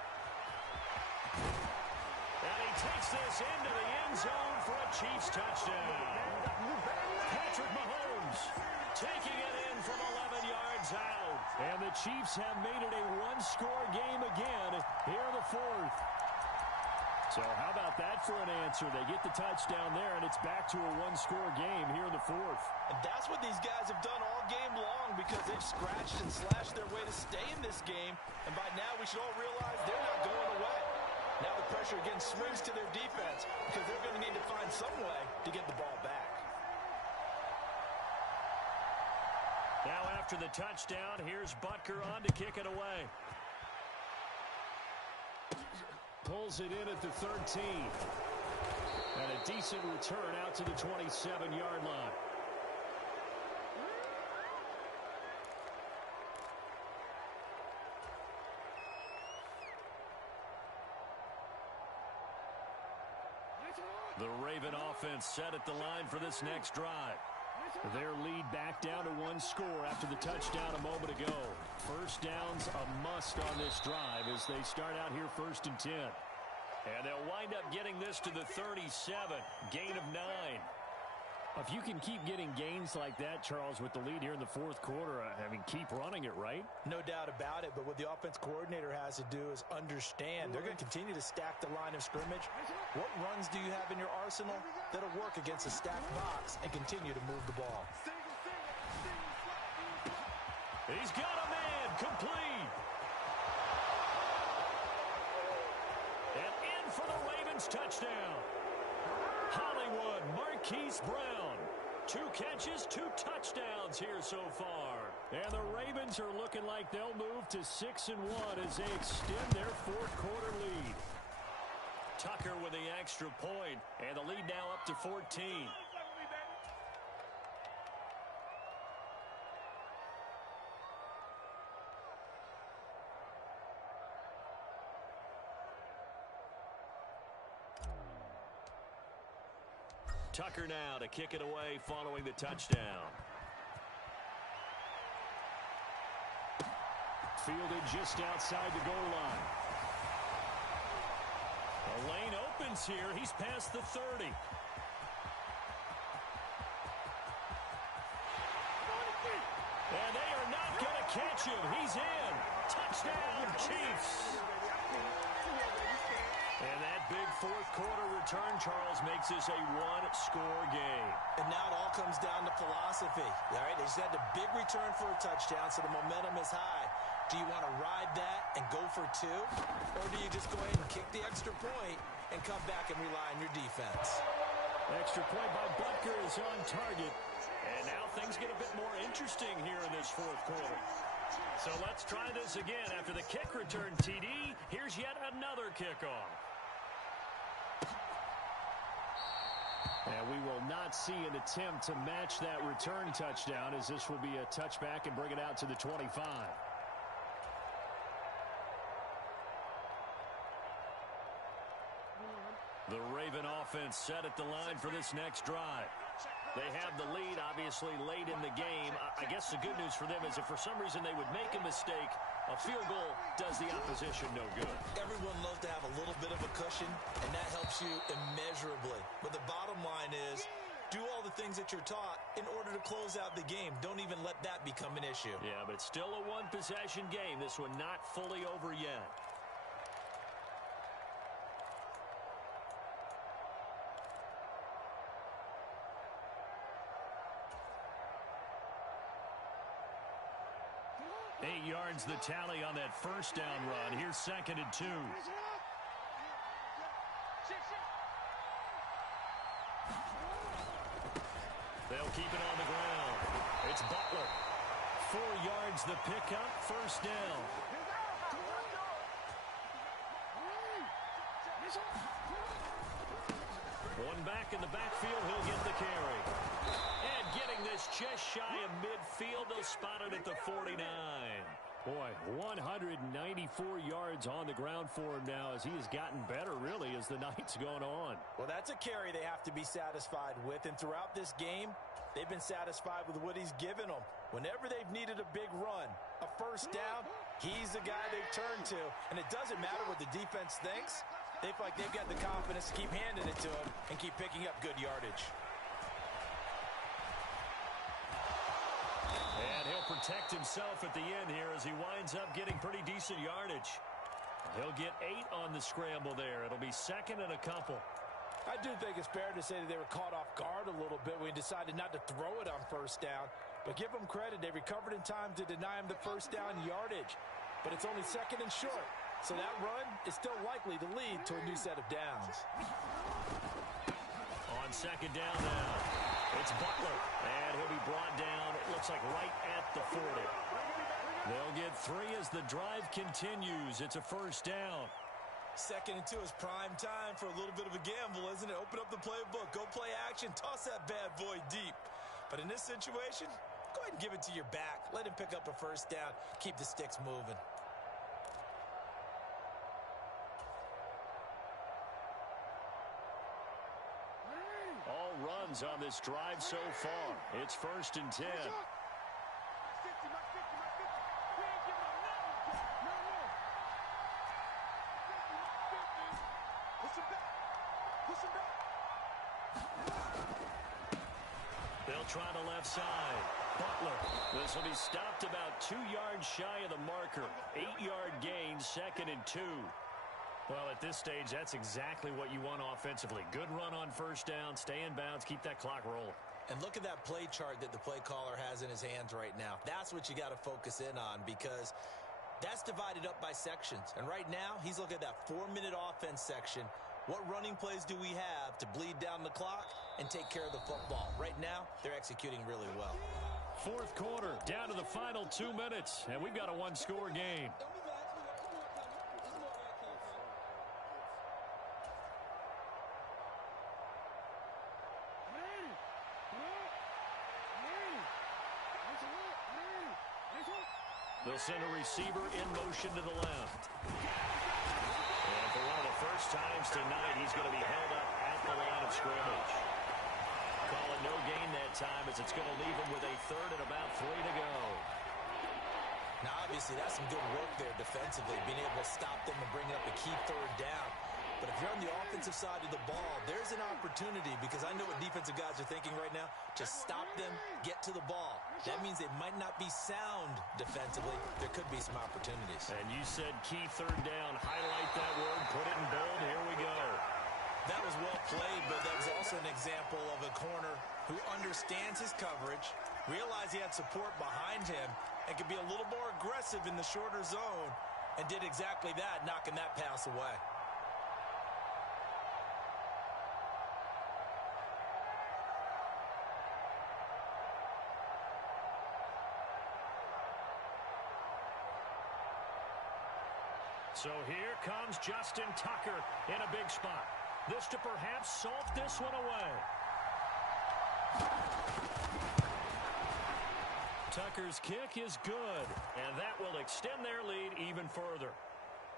And he takes this into the end zone for a Chiefs touchdown. Patrick Mahomes taking it in from 11 yards out. And the Chiefs have made it a one-score game again here in the 4th. So how about that for an answer? They get the touchdown there, and it's back to a one-score game here in the 4th. And that's what these guys have done all game long because they've scratched and slashed their way to stay in this game. And by now we should all realize they're not going away. Now the pressure again swings to their defense because they're going to need to find some way to get the ball back. Now after the touchdown, here's Butker on to kick it away. Pulls it in at the 13. And a decent return out to the 27-yard line. The Raven offense set at the line for this next drive. Their lead back down to 1 score after the touchdown a moment ago. First down's a must on this drive as they start out here 1st and 10. And they'll wind up getting this to the 37. Gain of 9. If you can keep getting gains like that, Charles, with the lead here in the 4th quarter, I mean, keep running it, right? No doubt about it, but what the offense coordinator has to do is understand they're going to continue to stack the line of scrimmage. What runs do you have in your arsenal that'll work against a stacked box and continue to move the ball? He's got a man, complete. And in for the Ravens touchdown. Hollywood Marquise Brown. 2 catches, 2 touchdowns here so far. And the Ravens are looking like they'll move to 6-1 as they extend their 4th quarter lead. Tucker with the extra point, and the lead now up to 14. Tucker now to kick it away following the touchdown. Fielded just outside the goal line. The lane opens here. He's past the 30. And they are not going to catch him. He's in. Touchdown, Chiefs. And that big 4th quarter return, Charles, makes this a 1-score game. And now it all comes down to philosophy. All right, they just had a big return for a touchdown, so the momentum is high. Do you want to ride that and go for 2? Or do you just go ahead and kick the extra point and come back and rely on your defense? Extra point by Butker is on target. And now things get a bit more interesting here in this 4th quarter. So let's try this again. After the kick return TD, here's yet another kickoff. And we will not see an attempt to match that return touchdown, as this will be a touchback and bring it out to the 25. The Raven offense set at the line for this next drive. They have the lead, obviously, late in the game. I guess the good news for them is if for some reason they would make a mistake, a field goal does the opposition no good. Everyone loves to have a little bit of a cushion, and that helps you immeasurably. But the bottom line is, do all the things that you're taught in order to close out the game. Don't even let that become an issue. Yeah, but it's still a one-possession game. This one not fully over yet. Eight yards the tally on that first down run. Here's 2nd and 2. They'll keep it on the ground. It's Butler. 4 yards the pickup, first down. One back in the backfield, he'll get the carry. shy of midfield. They'll spot it at the 49. Boy, 194 yards on the ground for him now as he has gotten better, really, as the night's gone on. Well, that's a carry they have to be satisfied with. And throughout this game, they've been satisfied with what he's given them. Whenever they've needed a big run, a first down, he's the guy they've turned to. And it doesn't matter what the defense thinks. They feel like they've got the confidence to keep handing it to him and keep picking up good yardage. And he'll protect himself at the end here as he winds up getting pretty decent yardage. He'll get 8 on the scramble there. It'll be second and a couple. I do think it's fair to say that they were caught off guard a little bit when he decided not to throw it on first down. But give them credit. They recovered in time to deny him the first down yardage. But it's only second and short. So that run is still likely to lead to a new set of downs. On second down now, it's Butler. And he'll be brought down, it looks like right at the 40. They'll get 3 as the drive continues. It's a first down. Second and 2 is prime time for a little bit of a gamble, isn't it? Open up the playbook, go play action, toss that bad boy deep. But in this situation, go ahead and give it to your back. Let him pick up a first down. Keep the sticks moving. All runs on this drive so far. It's first and 10. They'll try the left side. Butler. This will be stopped about 2 yards shy of the marker. 8-yard gain, second and 2. Well, at this stage, that's exactly what you want offensively. Good run on first down, stay in bounds, keep that clock rolling. And look at that play chart that the play caller has in his hands right now. That's what you got to focus in on because that's divided up by sections. And right now, he's looking at that 4-minute offense section. What running plays do we have to bleed down the clock and take care of the football? Right now, they're executing really well. Fourth quarter, down to the final 2 minutes, and we've got a one-score game. They'll send a receiver in motion to the left. And for one of the first times tonight, he's going to be held up at the line of scrimmage. Call it no gain that time as it's going to leave him with a third and about 3 to go. Now, obviously, that's some good work there defensively, being able to stop them and bring up a key third down. But if you're on the offensive side of the ball, there's an opportunity because I know what defensive guys are thinking right now. Just stop them, get to the ball. That means they might not be sound defensively. There could be some opportunities. And you said key third down. Highlight that word. Put it in bold. Here we go. That was well played, but that was also an example of a corner who understands his coverage, realized he had support behind him, and could be a little more aggressive in the shorter zone, and did exactly that, knocking that pass away. So here comes Justin Tucker in a big spot. This to perhaps salt this one away. Tucker's kick is good, and that will extend their lead even further.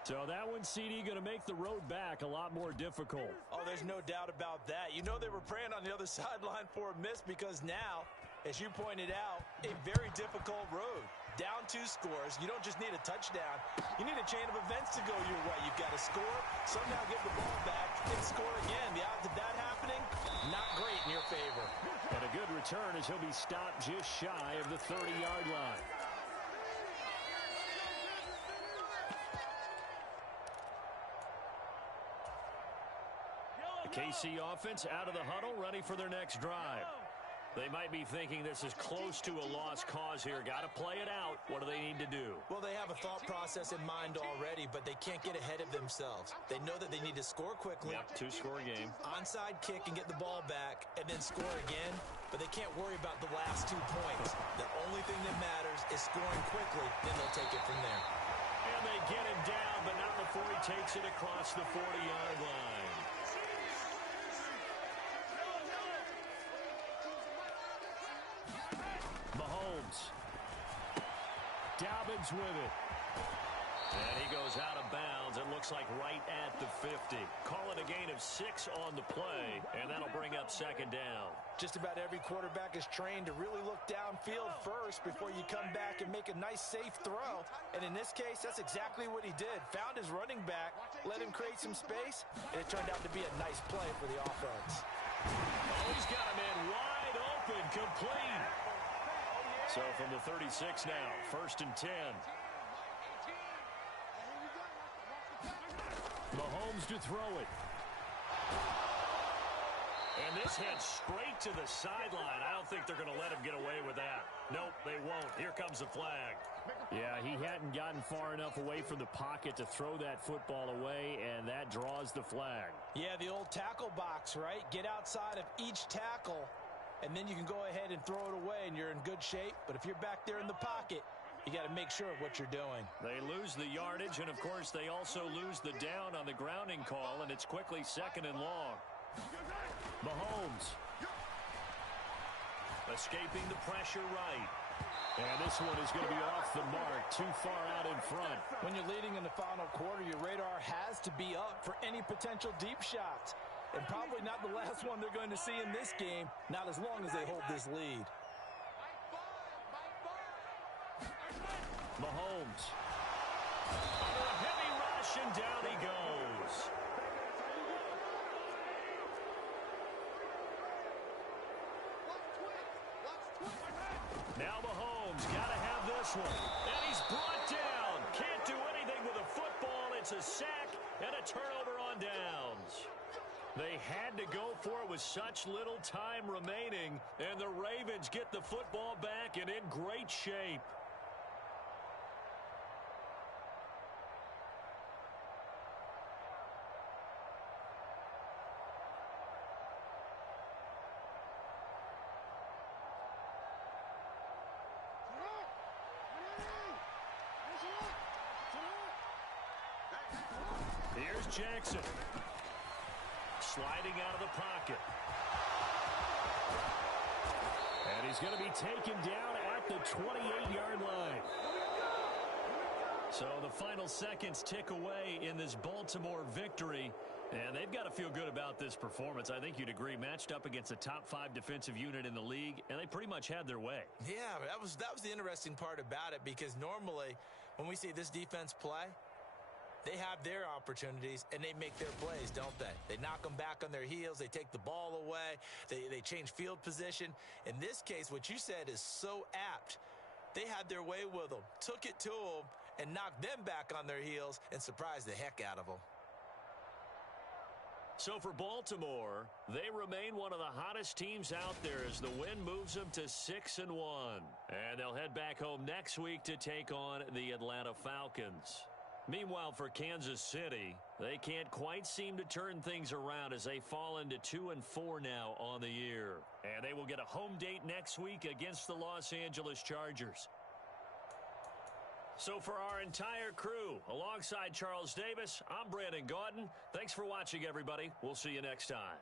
So that one, CD, going to make the road back a lot more difficult. Oh, there's no doubt about that. You know they were praying on the other sideline for a miss because now, as you pointed out, a very difficult road. Down 2 scores. You don't just need a touchdown. You need a chain of events to go your way. You've got to score, somehow get the ball back, and score again. The odds of that happening, not great in your favor. And a good return as he'll be stopped just shy of the 30-yard line. The KC offense out of the huddle, ready for their next drive. They might be thinking this is close to a lost cause here. Got to play it out. What do they need to do? Well, they have a thought process in mind already, but they can't get ahead of themselves. They know that they need to score quickly. Yep, 2-score game. Onside kick and get the ball back, and then score again. But they can't worry about the last 2 points. The only thing that matters is scoring quickly. Then they'll take it from there. And they get him down, but not before he takes it across the 40-yard line. Mahomes. Dobbins with it. And he goes out of bounds. It looks like right at the 50. Call it a gain of 6 on the play, and that'll bring up second down. Just about every quarterback is trained to really look downfield first before you come back and make a nice, safe throw. And in this case, that's exactly what he did. Found his running back, let him create some space, and it turned out to be a nice play for the offense. Oh, he's got a man wide open, complete. So from the 36 now, 1st and 10. Mahomes to throw it. And this heads straight to the sideline. I don't think they're going to let him get away with that. Nope, they won't. Here comes the flag. Yeah, he hadn't gotten far enough away from the pocket to throw that football away, and that draws the flag. Yeah, the old tackle box, right? Get outside of each tackle, and then you can go ahead and throw it away, and you're in good shape. But if you're back there in the pocket, you got to make sure of what you're doing. They lose the yardage, and, of course, they also lose the down on the grounding call, and it's quickly 2nd and long. Mahomes. Escaping the pressure right. And this one is going to be off the mark, too far out in front. When you're leading in the final quarter, your radar has to be up for any potential deep shots. And probably not the last one they're going to see in this game, not as long as they hold this lead. Mahomes. Under a heavy rush, and down he goes. Now Mahomes got to have this one. And he's brought down. Can't do anything with a football. It's a sack and a turnover on downs. They had to go for it with such little time remaining. And the Ravens get the football back and in great shape. Here's Jackson. Sliding out of the pocket. And he's going to be taken down at the 28-yard line. So the final seconds tick away in this Baltimore victory. And they've got to feel good about this performance. I think you'd agree, matched up against a top 5 defensive unit in the league, and they pretty much had their way. Yeah, that was the interesting part about it, because normally when we see this defense play, they have their opportunities, and they make their plays, don't they? They knock them back on their heels. They take the ball away. They change field position. In this case, what you said is so apt. They had their way with them, took it to them, and knocked them back on their heels and surprised the heck out of them. So for Baltimore, they remain one of the hottest teams out there as the win moves them to 6-1. And they'll head back home next week to take on the Atlanta Falcons. Meanwhile, for Kansas City, they can't quite seem to turn things around as they fall into 2-4 now on the year. And they will get a home date next week against the Los Angeles Chargers. So for our entire crew, alongside Charles Davis, I'm Brandon Gaudin. Thanks for watching, everybody. We'll see you next time.